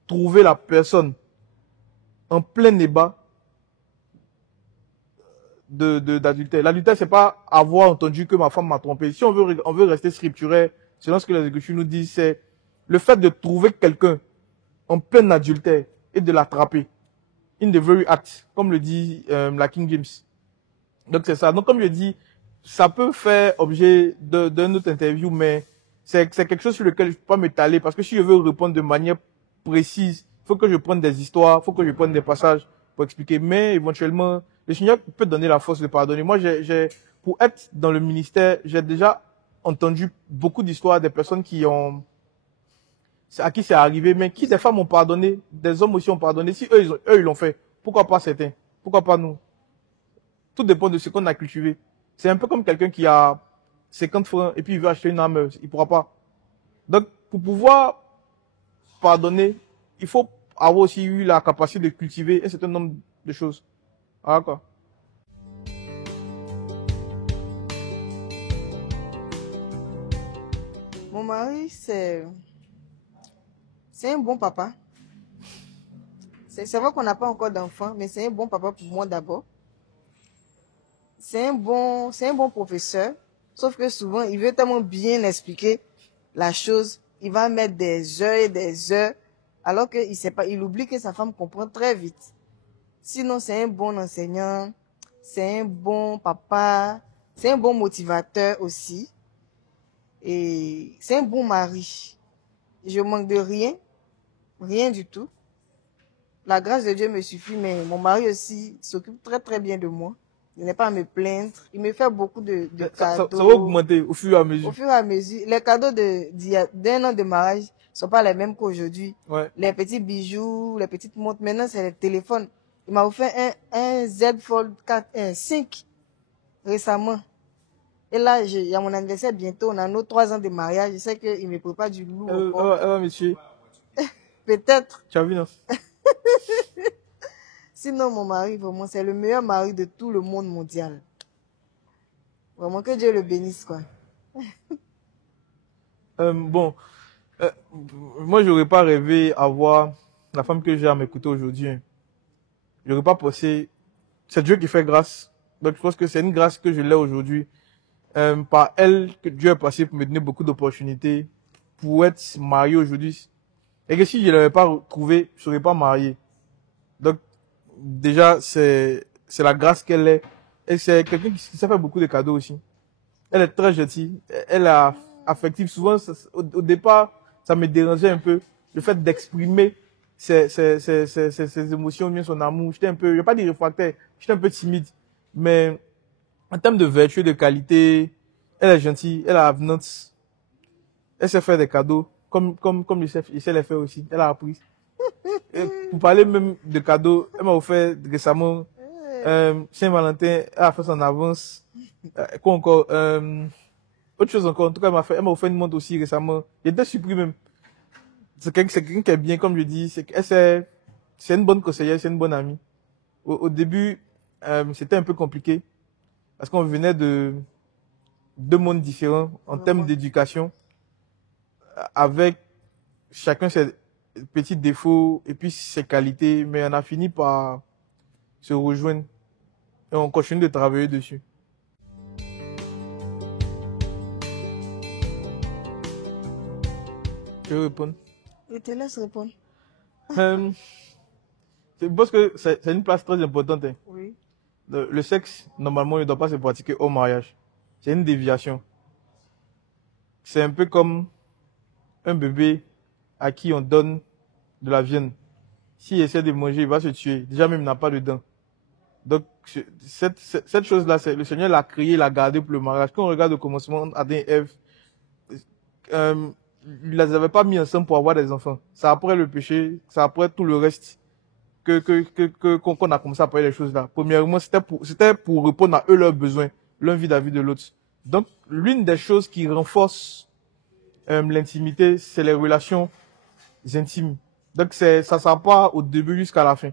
trouvé la personne en plein débat d'adultère. L'adultère, c'est pas avoir entendu que ma femme m'a trompé. Si on veut rester scripturaire, selon ce que les Écritures nous disent, c'est le fait de trouver quelqu'un en plein adultère et de l'attraper. In the very act, comme le dit la King James. Donc c'est ça. Donc comme je dis, ça peut faire objet d'un autre interview, mais c'est quelque chose sur lequel je ne peux pas m'étaler parce que si je veux répondre de manière précise, il faut que je prenne des histoires, il faut que je prenne des passages pour expliquer. Mais éventuellement, le Seigneur peut donner la force de pardonner. Moi, pour être dans le ministère, j'ai déjà entendu beaucoup d'histoires des personnes à qui c'est arrivé, mais qui des femmes ont pardonné, des hommes aussi ont pardonné. Si eux, ils l'ont fait, pourquoi pas certains? Pourquoi pas nous? Tout dépend de ce qu'on a cultivé. C'est un peu comme quelqu'un qui a 50 francs et puis il veut acheter une âme, il pourra pas. Donc, pour pouvoir pardonner, il faut avoir aussi eu la capacité de cultiver un certain nombre de choses. Ah, quoi. Mon mari, c'est un bon papa. C'est vrai qu'on n'a pas encore d'enfants, mais c'est un bon papa pour moi d'abord. C'est un bon professeur. Sauf que souvent, il veut tellement bien expliquer la chose. Il va mettre des heures et des heures, alors qu'il sait pas, il oublie que sa femme comprend très vite. Sinon, c'est un bon enseignant, c'est un bon papa, c'est un bon motivateur aussi. Et c'est un bon mari. Je manque de rien, rien du tout. La grâce de Dieu me suffit, mais mon mari aussi s'occupe très très bien de moi. Il n'est pas à me plaindre. Il me fait beaucoup de cadeaux. Ça va augmenter au fur et à mesure. Au fur et à mesure. Les cadeaux d'un an de mariage ne sont pas les mêmes qu'aujourd'hui. Ouais. Les petits bijoux, les petites montres. Maintenant, c'est les téléphones. Il m'a offert un Z Fold 5 récemment. Et là, il y a mon anniversaire bientôt. On a nos 3 ans de mariage. Je sais qu'il me prépare du lourd. Monsieur. Peut-être. Tu as vu, non? Sinon, mon mari, vraiment, c'est le meilleur mari de tout le monde mondial. Vraiment, que Dieu le bénisse, quoi. Moi, j'aurais pas rêvé avoir la femme que j'ai à m'écouter aujourd'hui. J'aurais pas pensé. C'est Dieu qui fait grâce. Donc, je pense que c'est une grâce que je l'ai aujourd'hui. Par elle, que Dieu est passé pour me donner beaucoup d'opportunités pour être marié aujourd'hui. Et que si je ne l'avais pas trouvé, je ne serais pas marié. Donc, déjà, c'est la grâce qu'elle est. Et c'est quelqu'un qui sait faire beaucoup de cadeaux aussi. Elle est très gentille. Elle est affective. Souvent, au départ, ça me dérangeait un peu. Le fait d'exprimer ses émotions, bien son amour. J'étais un peu, je vais pas dire réfractaire, j'étais un peu timide. Mais, en termes de vertu, de qualité, elle est gentille, elle est avenante. Elle sait faire des cadeaux, comme je sais les faire aussi. Elle a appris. Et pour parler même de cadeaux, elle m'a offert récemment Saint-Valentin, elle a fait son avance. Quoi encore? Autre chose encore, en tout cas, elle m'a offert une montre aussi récemment. J'étais surpris même. C'est quelqu'un qui est bien, comme je dis. C'est une bonne conseillère, c'est une bonne amie. Au début, c'était un peu compliqué. Parce qu'on venait de 2 mondes différents en termes d'éducation. Avec chacun ses petits défauts et puis ses qualités. Mais on a fini par se rejoindre. Et on continue de travailler dessus. Tu veux répondre? Je te laisse répondre. Je pense que c'est une place très importante. Hein. Oui. Le sexe, normalement, il ne doit pas se pratiquer au mariage. C'est une déviation. C'est un peu comme un bébé à qui on donne de la viande. S'il essaie de manger, il va se tuer. Déjà même, il n'a pas de dents. Donc, cette chose-là, le Seigneur l'a créée, l'a gardée pour le mariage. Quand on regarde au commencement, Adam et Ève, il ne les avait pas mis ensemble pour avoir des enfants. C'est après le péché, c'est après tout le reste qu'on a commencé à parler des choses là. Premièrement, c'était pour répondre à eux leurs besoins, l'un vis-à-vis de l'autre. Donc, l'une des choses qui renforce l'intimité, c'est les relations intimes. Donc, ça ne sert pas au début jusqu'à la fin.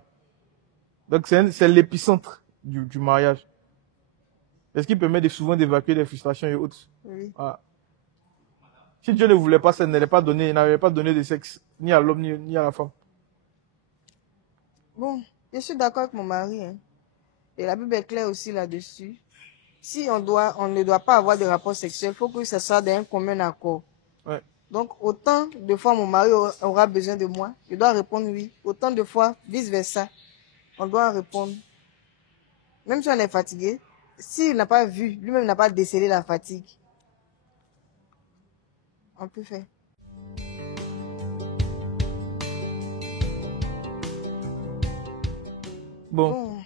Donc, c'est l'épicentre du mariage. C'est ce qui permet souvent d'évacuer les frustrations et autres. Oui. Voilà. Si Dieu ne voulait pas, ça n'avait pas donné de sexe, ni à l'homme, ni à la femme. Bon, je suis d'accord avec mon mari. Hein. Et la Bible est claire aussi là-dessus. Si on ne doit pas avoir de rapport sexuel, il faut que ce soit d'un commun accord. Ouais. Donc, autant de fois mon mari aura besoin de moi, je dois répondre oui. Autant de fois, vice-versa, on doit répondre. Même si on est fatigué, s'il n'a pas vu, lui-même n'a pas décelé la fatigue, on peut faire. Bon, Bon,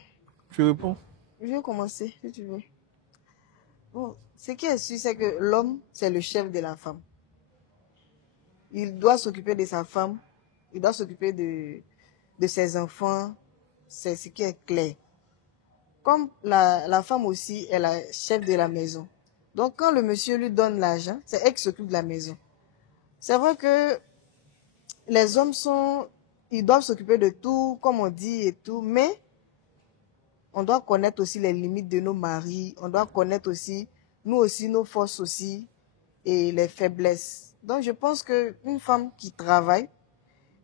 tu réponds. je vais commencer, si tu veux. Bon, ce qui est sûr, c'est que l'homme, c'est le chef de la femme. Il doit s'occuper de sa femme, il doit s'occuper de ses enfants, c'est ce qui est clair. Comme la femme aussi est la chef de la maison. Donc, quand le monsieur lui donne l'argent, c'est elle qui s'occupe de la maison. C'est vrai que les hommes ils doivent s'occuper de tout, comme on dit et tout, mais on doit connaître aussi les limites de nos maris, on doit connaître aussi, nous aussi, nos forces aussi, et les faiblesses. Donc, je pense qu'une femme qui travaille,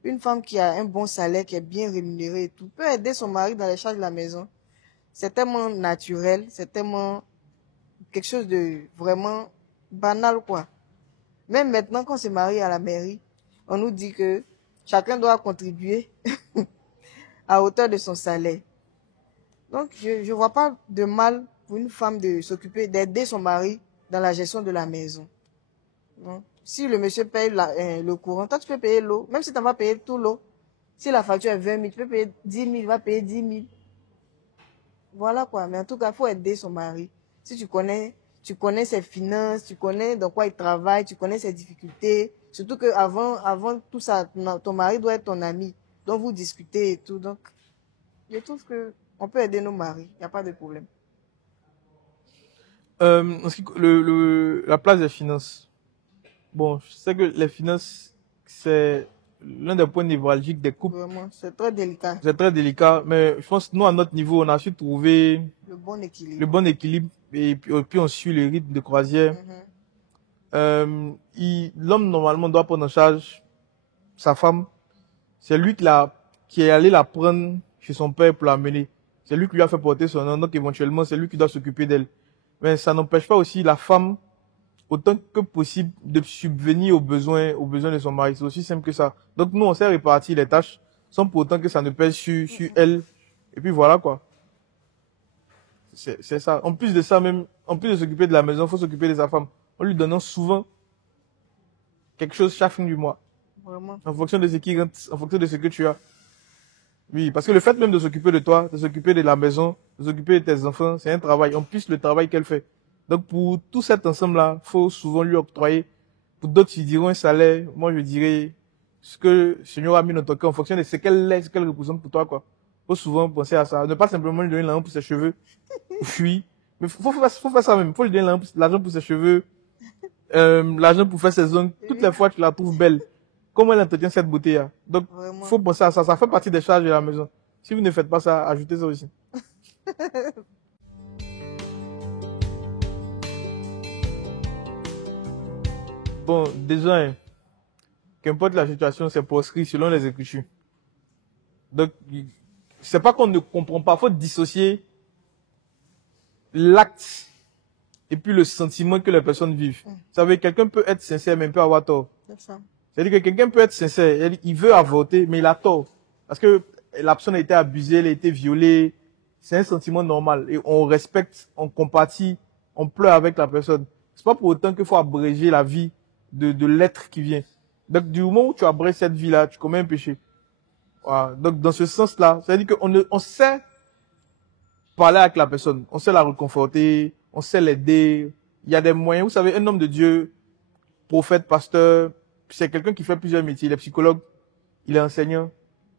une femme qui a un bon salaire, qui est bien rémunérée et tout, peut aider son mari dans les charges de la maison. C'est tellement naturel, c'est tellement quelque chose de vraiment banal, quoi. Même maintenant, quand on se marie à la mairie, on nous dit que chacun doit contribuer à hauteur de son salaire. Donc, je ne vois pas de mal pour une femme de s'occuper, d'aider son mari dans la gestion de la maison. Donc, si le monsieur paye le courant, toi, tu peux payer l'eau. Même si tu vas payer tout l'eau. Si la facture est 20 000, tu peux payer 10 000, il va payer 10 000. Voilà quoi. Mais en tout cas, il faut aider son mari. Si tu connais ses finances, tu connais dans quoi il travaille, tu connais ses difficultés. Surtout qu'avant tout ça, ton mari doit être ton ami. Donc, vous discutez et tout. Donc, je trouve que on peut aider nos maris. Il n'y a pas de problème. La place des finances. Bon, je sais que les finances, c'est l'un des points névralgiques des couples. Vraiment, c'est très délicat. C'est très délicat, mais je pense que nous, à notre niveau, on a su trouver Le bon équilibre. le bon équilibre et puis on suit le rythme de croisière. Mhm. L'homme, normalement, doit prendre en charge sa femme. C'est lui qui est allé la prendre chez son père pour l'amener. C'est lui qui lui a fait porter son nom, donc éventuellement, c'est lui qui doit s'occuper d'elle. Mais ça n'empêche pas aussi la femme, autant que possible, de subvenir aux besoins de son mari. C'est aussi simple que ça. Donc nous, on s'est réparti les tâches, sans pour autant que ça ne pèse sur elle. Et puis voilà quoi. C'est ça. En plus de ça même, en plus de s'occuper de la maison, il faut s'occuper de sa femme. En lui donnant souvent quelque chose chaque fin du mois. Vraiment. En fonction de ce qui rentre, en fonction de ce que tu as. Oui, parce que le fait même de s'occuper de toi, de s'occuper de la maison, de s'occuper de tes enfants, c'est un travail. En plus, le travail qu'elle fait. Donc, pour tout cet ensemble-là, faut souvent lui octroyer. Pour d'autres, ils diront un salaire. Moi, je dirais ce que le Seigneur a mis dans ton cœur en fonction de ce qu'elle est, ce qu'elle représente pour toi, quoi. Faut souvent penser à ça. Ne pas simplement lui donner l'argent pour ses cheveux. Fuis. Mais faut faire ça même. Faut lui donner l'argent pour ses cheveux. L'argent pour faire ses ongles. Toutes les fois, tu la trouves belle. Comment elle entretient cette beauté-là. Donc, Vraiment. faut penser à ça. Ça fait partie des charges de la maison. Si vous ne faites pas ça, ajoutez ça aussi. Bon, déjà, hein, qu'importe la situation, c'est proscrit selon les Écritures. Donc, c'est pas qu'on ne comprend pas. Faut dissocier l'acte et puis le sentiment que les personnes vivent. Vous savez, quelqu'un peut être sincère, mais il peut avoir tort. C'est ça. C'est-à-dire que quelqu'un peut être sincère, il veut avorter, mais il a tort. Parce que la personne a été abusée, elle a été violée. C'est un sentiment normal. Et on respecte, on compatit, on pleure avec la personne. C'est pas pour autant qu'il faut abréger la vie de l'être qui vient. Donc, du moment où tu abrèges cette vie-là, tu commets un péché. Voilà. Donc, dans ce sens-là, c'est-à-dire on sait parler avec la personne, on sait la réconforter, on sait l'aider. Il y a des moyens. Vous savez, un homme de Dieu, prophète, pasteur, c'est quelqu'un qui fait plusieurs métiers. Il est psychologue, il est enseignant,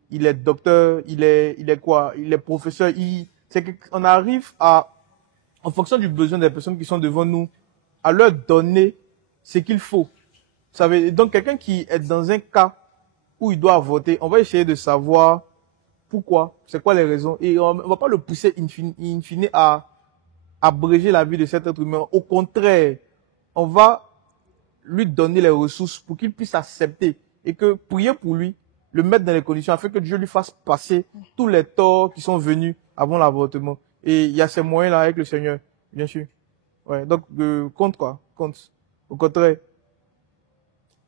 il est docteur, il est quoi? Il est professeur. On arrive en fonction du besoin des personnes qui sont devant nous, à leur donner ce qu'il faut. Vous savez, donc quelqu'un qui est dans un cas où il doit voter, on va essayer de savoir pourquoi, c'est quoi les raisons, et on va pas le pousser in fine à abréger la vie de cet être humain. Au contraire, on va lui donner les ressources pour qu'il puisse accepter et que prier pour lui, le mettre dans les conditions afin que Dieu lui fasse passer tous les torts qui sont venus avant l'avortement. Et il y a ces moyens-là avec le Seigneur, bien sûr. Ouais, donc, compte quoi, compte. Au contraire,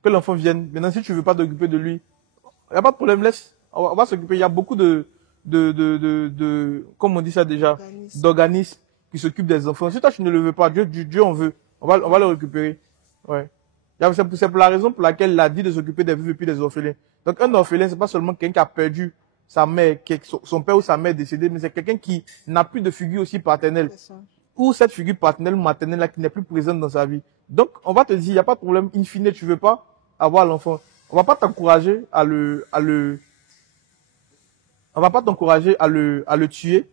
que l'enfant vienne. Maintenant, si tu veux pas t'occuper de lui, il n'y a pas de problème, laisse. On va s'occuper. Il y a beaucoup comment on dit ça déjà, d'organismes qui s'occupent des enfants. Si toi, tu ne le veux pas, Dieu en veut. On va le récupérer. Ouais. C'est pour la raison pour laquelle il a dit de s'occuper des veuves et puis des orphelins. Donc, un orphelin, c'est pas seulement quelqu'un qui a perdu sa mère, son père ou sa mère est décédé, mais c'est quelqu'un qui n'a plus de figure aussi paternelle. Ou cette figure paternelle ou maternelle là qui n'est plus présente dans sa vie. Donc, on va te dire, il n'y a pas de problème, in fine, tu veux pas avoir l'enfant. On va pas t'encourager on va pas t'encourager à le tuer,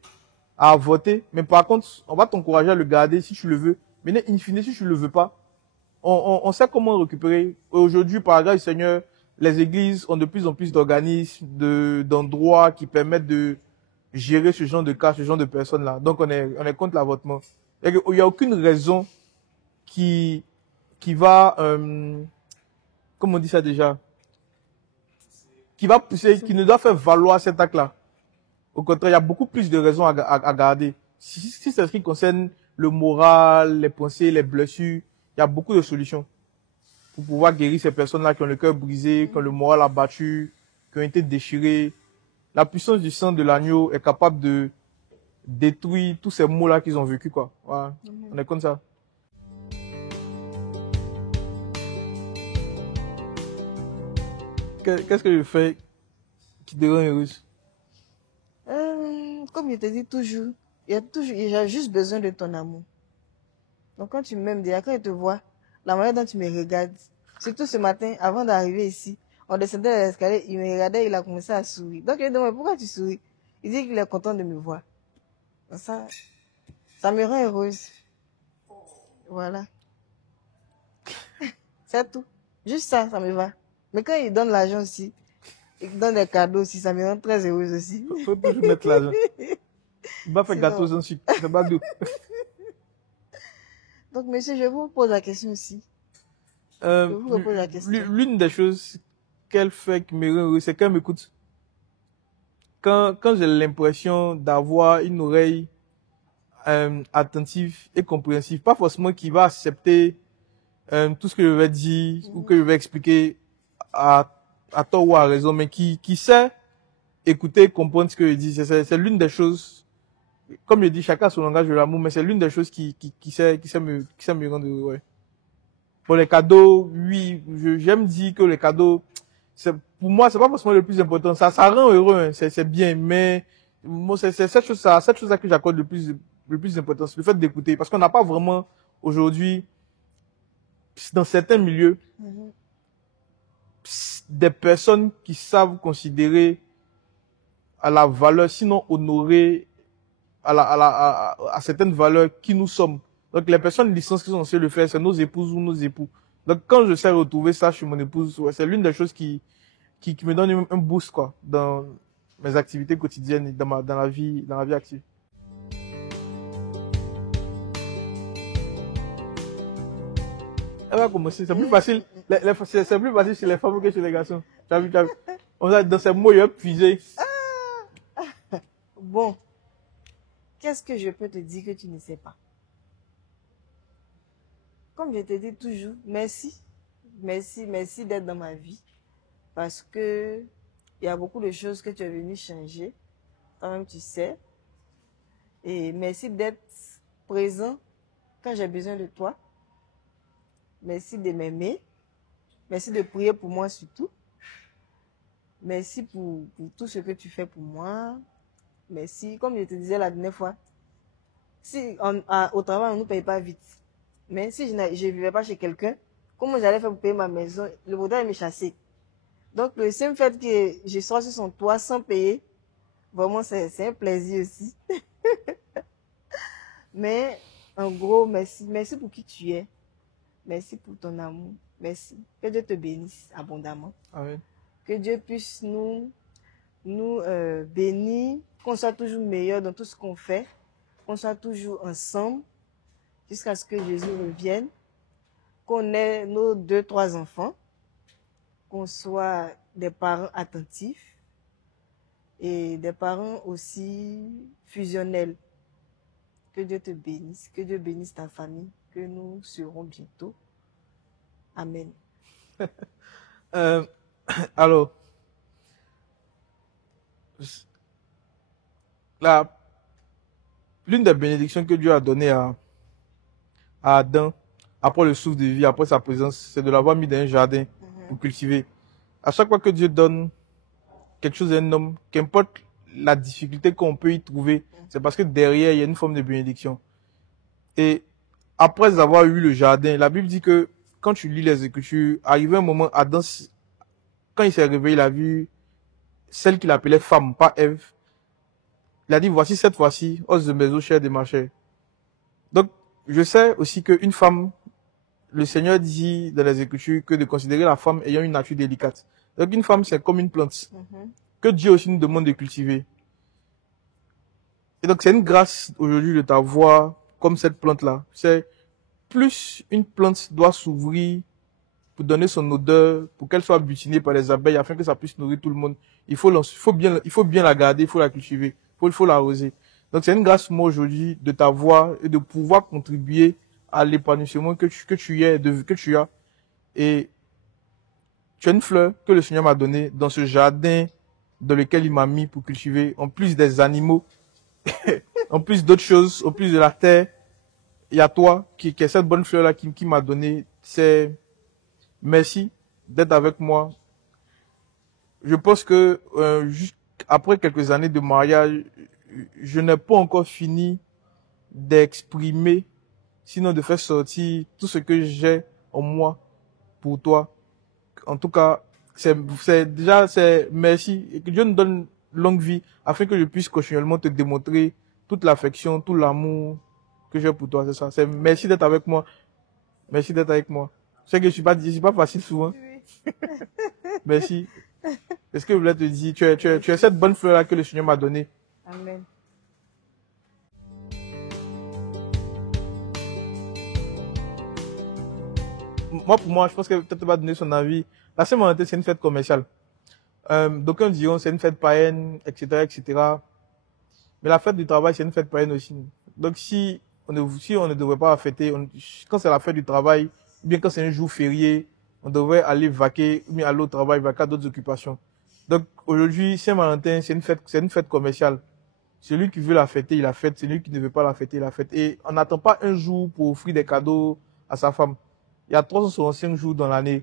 à avorter, mais par contre, on va t'encourager à le garder si tu le veux. Mais in fine, si tu le veux pas, on sait comment récupérer. Aujourd'hui, par la grâce du Seigneur, les églises ont de plus en plus d'organismes, d'endroits qui permettent de gérer ce genre de cas, ce genre de personnes-là. Donc, on est contre l'avortement. Il n'y a aucune raison qui va, comment on dit ça déjà, qui va pousser, qui ne doit faire valoir cet acte-là. Au contraire, il y a beaucoup plus de raisons à garder. Si c'est ce qui concerne le moral, les pensées, les blessures, il y a beaucoup de solutions pour pouvoir guérir ces personnes-là qui ont le cœur brisé, qui ont le moral abattu, qui ont été déchirées. La puissance du sang de l'agneau est capable de détruire tous ces maux-là qu'ils ont vécu, quoi. Voilà. On est comme ça. Qu'est-ce que je fais qui te rend heureuse? Comme je te dis toujours, il y a juste besoin de ton amour. Donc quand tu m'aimes déjà, quand je te vois, la manière dont tu me regardes, surtout ce matin, avant d'arriver ici, on descendait l'escalier, il me regardait, il a commencé à sourire. Donc je lui demande, pourquoi tu souris? Il dit qu'il est content de me voir. Donc, ça me rend heureuse. Voilà. C'est tout. Juste ça me va. Mais quand il donne l'argent aussi, il donne des cadeaux aussi, ça me rend très heureuse aussi. Faut toujours mettre l'argent. Il va faire gâteau sans sucre. C'est pas doux. Donc, monsieur, je vous pose la question aussi. Je vous repose la question. L'une des choses qu'elle fait qui me rend heureuse, c'est qu'elle m'écoute. Quand j'ai l'impression d'avoir une oreille attentive et compréhensive, pas forcément qui va accepter tout ce que je vais dire ou que je vais expliquer à tort ou à raison, mais qui sait écouter, comprendre ce que je dis. C'est l'une des choses, comme je dis, chacun a son langage de l'amour, mais c'est l'une des choses qui sait me rendre heureux. Ouais. Pour les cadeaux, oui, j'aime dire que les cadeaux, pour moi, c'est pas forcément le plus important. Ça rend heureux, hein, c'est bien, mais moi, c'est cette chose-là que j'accorde le plus d'importance, le fait d'écouter, parce qu'on n'a pas vraiment aujourd'hui, dans certains milieux, des personnes qui savent considérer à la valeur, sinon honorer à certaines valeurs qui nous sommes. Donc les personnes licenciées qui sont censées le faire, c'est nos épouses ou nos époux. Donc quand je sais retrouver ça chez mon épouse, ouais, c'est l'une des choses qui me donne un boost, quoi, dans mes activités quotidiennes et dans la vie active. Elle va commencer, c'est plus facile. C'est plus facile chez les femmes que chez les garçons. On a dans ces mots, il a puisé. Bon, qu'est-ce que je peux te dire que tu ne sais pas? Comme je te dis toujours, merci. Merci, merci d'être dans ma vie. Parce que il y a beaucoup de choses que tu es venu changer. Toi-même, tu sais. Et merci d'être présent quand j'ai besoin de toi. Merci de m'aimer. Merci de prier pour moi surtout. Merci pour tout ce que tu fais pour moi. Merci. Comme je te disais la dernière fois, si au travail, on ne nous paye pas vite. Mais si je ne vivais pas chez quelqu'un, comment j'allais faire pour payer ma maison? Le voudrait me chasser. Donc, le simple fait que je sois sur son toit sans payer, vraiment, c'est un plaisir aussi. Mais, en gros, merci. Merci pour qui tu es. Merci pour ton amour. Merci. Que Dieu te bénisse abondamment. Amen. Que Dieu puisse nous bénir, qu'on soit toujours meilleur dans tout ce qu'on fait, qu'on soit toujours ensemble jusqu'à ce que Jésus revienne, qu'on ait nos 2-3 enfants, qu'on soit des parents attentifs et des parents aussi fusionnels. Que Dieu te bénisse, que Dieu bénisse ta famille, que nous serons bientôt. Amen. Alors, l'une des bénédictions que Dieu a données à Adam, après le souffle de vie, après sa présence, c'est de l'avoir mis dans un jardin pour cultiver. À chaque fois que Dieu donne quelque chose d'un homme, qu'importe la difficulté qu'on peut y trouver, c'est parce que derrière, il y a une forme de bénédiction. Et après avoir eu le jardin, la Bible dit que quand tu lis les Écritures, arrivé un moment, Adam, quand il s'est réveillé, il a vu celle qu'il appelait femme, pas Ève. Il a dit, voici cette fois-ci, os de mes os, chair de ma chair. Donc, je sais aussi qu'une femme, le Seigneur dit dans les Écritures que de considérer la femme ayant une nature délicate. Donc, une femme, c'est comme une plante que Dieu aussi nous demande de cultiver. Et donc, c'est une grâce aujourd'hui de t'avoir comme cette plante-là. C'est plus une plante doit s'ouvrir pour donner son odeur, pour qu'elle soit butinée par les abeilles, afin que ça puisse nourrir tout le monde. Il faut bien la garder, il faut la cultiver, il faut l'arroser. Donc, c'est une grâce, moi, aujourd'hui, de t'avoir et de pouvoir contribuer à l'épanouissement que tu as. Et tu as une fleur que le Seigneur m'a donnée dans ce jardin dans lequel il m'a mis pour cultiver, en plus des animaux, en plus d'autres choses, en plus de la terre. Il y a toi qui est cette bonne fleur-là qui m'a donné. C'est merci d'être avec moi. Je pense que juste après quelques années de mariage, je n'ai pas encore fini d'exprimer, sinon de faire sortir tout ce que j'ai en moi pour toi. En tout cas, c'est merci et que Dieu nous donne longue vie afin que je puisse continuellement te démontrer toute l'affection, tout l'amour que j'ai pour toi, c'est ça. C'est merci d'être avec moi. Merci d'être avec moi. Je sais que je suis pas facile souvent. Oui. Merci. C'est ce que je voulais te dire. Tu es cette bonne fleur-là que le Seigneur m'a donnée. Amen. Pour moi, je pense que peut-être va donner son avis. La Saint-Valentin, c'est une fête commerciale. D'aucuns diront c'est une fête païenne, etc., etc. Mais la fête du travail, c'est une fête païenne aussi. Donc, si on ne devrait pas la fêter, quand c'est la fête du travail, ou bien quand c'est un jour férié, on devrait aller vaquer, ou bien aller au travail, vaquer à d'autres occupations. Donc, aujourd'hui, Saint-Valentin, c'est une fête commerciale. Celui qui veut la fêter, il la fête. Celui qui ne veut pas la fêter, il la fête. Et on n'attend pas un jour pour offrir des cadeaux à sa femme. Il y a 365 jours dans l'année.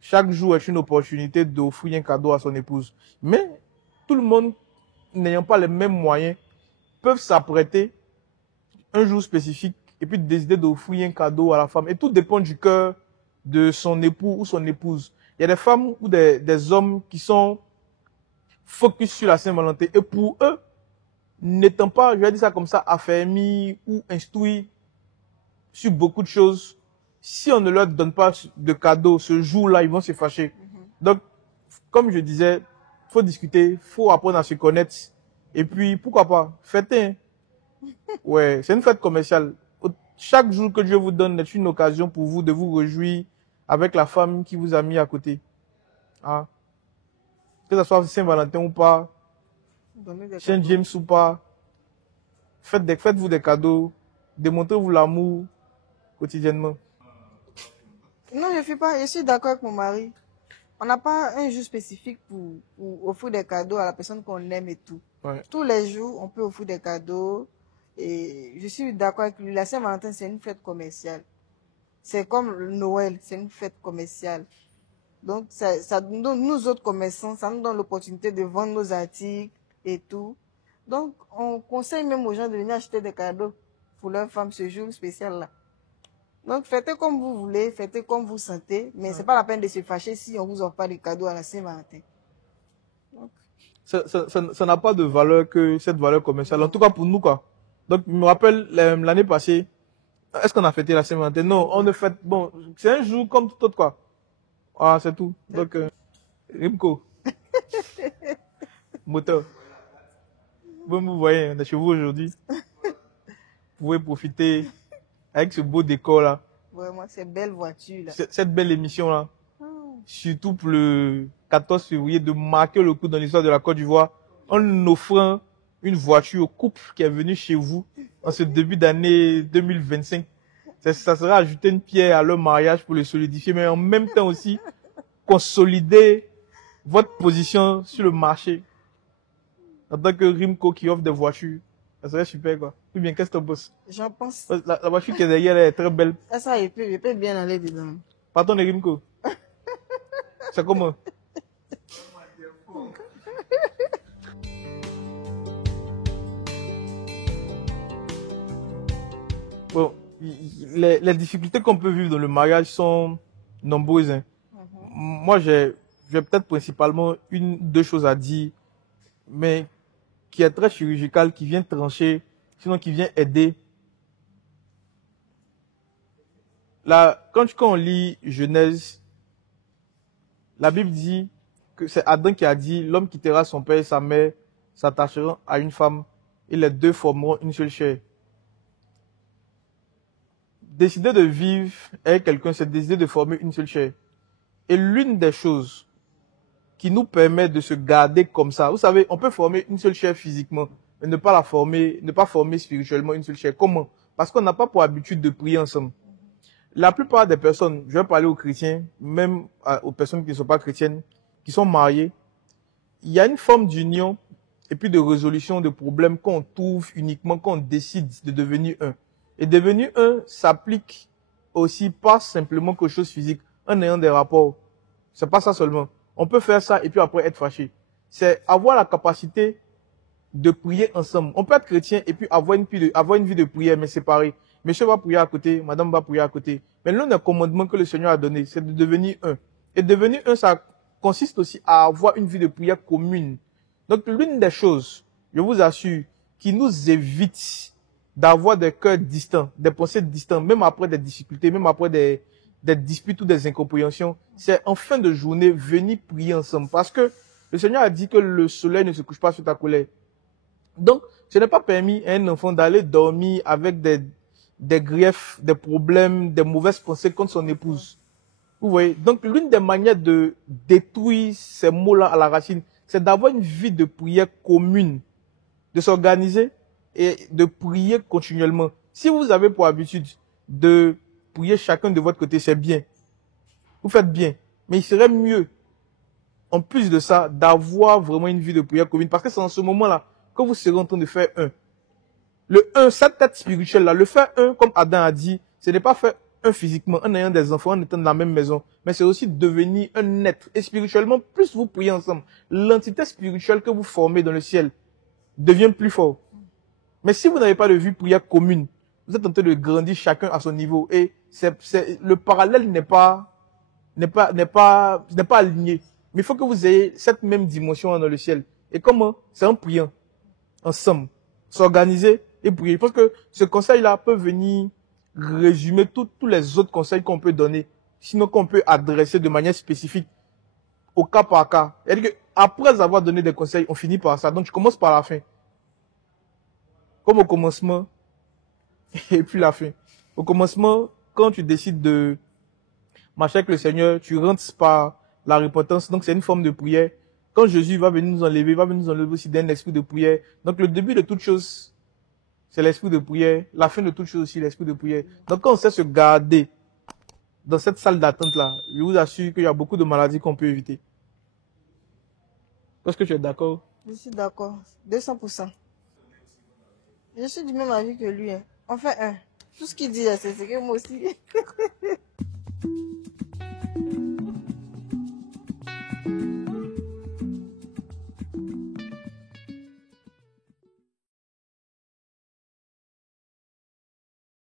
Chaque jour est une opportunité d'offrir un cadeau à son épouse. Mais tout le monde, n'ayant pas les mêmes moyens, peuvent s'apprêter un jour spécifique et puis décider d'offrir un cadeau à la femme. Et tout dépend du cœur de son époux ou son épouse. Il y a des femmes ou des hommes qui sont focus sur la Saint-Valentin. Et pour eux, n'étant pas, je vais dire ça comme ça, affermis ou instruits sur beaucoup de choses, si on ne leur donne pas de cadeaux ce jour-là, ils vont se fâcher. Donc, comme je disais, faut discuter, faut apprendre à se connaître. Et puis, pourquoi pas, fêter. Hein. Ouais, c'est une fête commerciale. Chaque jour que Dieu vous donne est une occasion pour vous de vous réjouir avec la femme qui vous a mis à côté. Hein? Que ce soit Saint-Valentin ou pas, Saint James ou pas, faites-vous des cadeaux, démontrez-vous l'amour quotidiennement. Non, je suis d'accord avec mon mari. On n'a pas un jour spécifique pour offrir des cadeaux à la personne qu'on aime et tout. Ouais. Tous les jours, on peut offrir des cadeaux. Et je suis d'accord avec lui. La Saint-Valentin, c'est une fête commerciale. C'est comme Noël, c'est une fête commerciale. Donc, nous autres commerçants, ça nous donne l'opportunité de vendre nos articles et tout. Donc, on conseille même aux gens de venir acheter des cadeaux pour leur femme ce jour spécial-là. Donc, fêtez comme vous voulez, fêtez comme vous sentez, mais c'est pas la peine de se fâcher si on vous offre pas des cadeaux à la Saint-Valentin. Ça n'a pas de valeur que cette valeur commerciale. En tout cas, pour nous, quoi. Donc, je me rappelle, l'année passée, est-ce qu'on a fêté la Saint-Valentin? Non, on ne fête, bon, c'est un jour comme tout autre, quoi. Ah, c'est tout. Donc, Rimco. Moteur. Vous voyez, on est chez vous aujourd'hui. Vous pouvez profiter avec ce beau décor-là. Vraiment, cette belle voiture-là. Cette belle émission-là. Surtout pour le 14 février, de marquer le coup dans l'histoire de la Côte d'Ivoire en offrant une voiture au couple qui est venu chez vous en ce début d'année 2025. Ça sera ajouter une pierre à leur mariage pour le solidifier, mais en même temps aussi consolider votre position sur le marché en tant que Rimco qui offre des voitures. Ça serait super, quoi. Ou bien, qu'est-ce que tu penses? J'en pense. La voiture qui est derrière, elle est très belle. Ça, il peut bien aller dedans. Pardon, Rimco. C'est comment? Bon, les difficultés qu'on peut vivre dans le mariage sont nombreuses, hein. Moi, j'ai peut-être principalement deux choses à dire, mais qui est très chirurgicale, qui vient trancher, sinon qui vient aider. Là, quand on lit Genèse, la Bible dit que c'est Adam qui a dit, l'homme quittera son père et sa mère, s'attachera à une femme, et les deux formeront une seule chair. Décider de vivre avec quelqu'un, c'est décider de former une seule chair. Et l'une des choses qui nous permet de se garder comme ça, vous savez, on peut former une seule chair physiquement, mais ne pas former spirituellement une seule chair. Comment? Parce qu'on n'a pas pour habitude de prier ensemble. La plupart des personnes, je vais parler aux chrétiens, même aux personnes qui ne sont pas chrétiennes, qui sont mariées, il y a une forme d'union et puis de résolution de problèmes qu'on trouve uniquement quand on décide de devenir un. Et devenir un s'applique aussi pas simplement qu'aux choses physiques, en ayant des rapports. C'est pas ça seulement. On peut faire ça et puis après être fâché. C'est avoir la capacité de prier ensemble. On peut être chrétien et puis avoir une vie de prière, mais séparée. Monsieur va prier à côté, madame va prier à côté. Mais l'un des commandements que le Seigneur a donné, c'est de devenir un. Et devenir un, ça consiste aussi à avoir une vie de prière commune. Donc, l'une des choses, je vous assure, qui nous évite d'avoir des cœurs distants, des pensées distantes, même après des difficultés, même après des disputes ou des incompréhensions, c'est en fin de journée, venir prier ensemble. Parce que le Seigneur a dit que le soleil ne se couche pas sur ta colère. Donc, ce n'est pas permis à un enfant d'aller dormir avec des griefs, des problèmes, des mauvaises pensées contre son épouse. Vous voyez? Donc, l'une des manières de détruire ces mots-là à la racine, c'est d'avoir une vie de prière commune, de s'organiser et de prier continuellement. Si vous avez pour habitude de prier chacun de votre côté, c'est bien. Vous faites bien. Mais il serait mieux, en plus de ça, d'avoir vraiment une vie de prière commune. Parce que c'est en ce moment-là que vous serez en train de faire un. Le un, cette tête spirituelle-là, le faire un, comme Adam a dit, ce n'est pas faire un physiquement, en ayant des enfants, en étant dans la même maison, mais c'est aussi devenir un être. Et spirituellement, plus vous priez ensemble, l'entité spirituelle que vous formez dans le ciel devient plus fort. Mais si vous n'avez pas de vie prière commune, vous êtes en train de grandir chacun à son niveau. Et le parallèle n'est pas aligné. Mais il faut que vous ayez cette même dimension dans le ciel. Et comment? C'est en priant ensemble, s'organiser et prier. Je pense que ce conseil-là peut venir résumer tous les autres conseils qu'on peut donner, sinon qu'on peut adresser de manière spécifique au cas par cas. C'est-à-dire qu'après avoir donné des conseils, on finit par ça. Donc, je commence par la fin. Comme au commencement, et puis la fin. Au commencement, quand tu décides de marcher avec le Seigneur, tu rentres par la repentance. Donc, c'est une forme de prière. Quand Jésus va venir nous enlever, aussi d'un esprit de prière. Donc, le début de toute chose, c'est l'esprit de prière. La fin de toute chose aussi, l'esprit de prière. Donc, quand on sait se garder dans cette salle d'attente-là, je vous assure qu'il y a beaucoup de maladies qu'on peut éviter. Est-ce que tu es d'accord? Je suis d'accord. 200%. Je suis du même avis que lui. Hein. On fait un. Tout ce qu'il dit, c'est ce que moi aussi.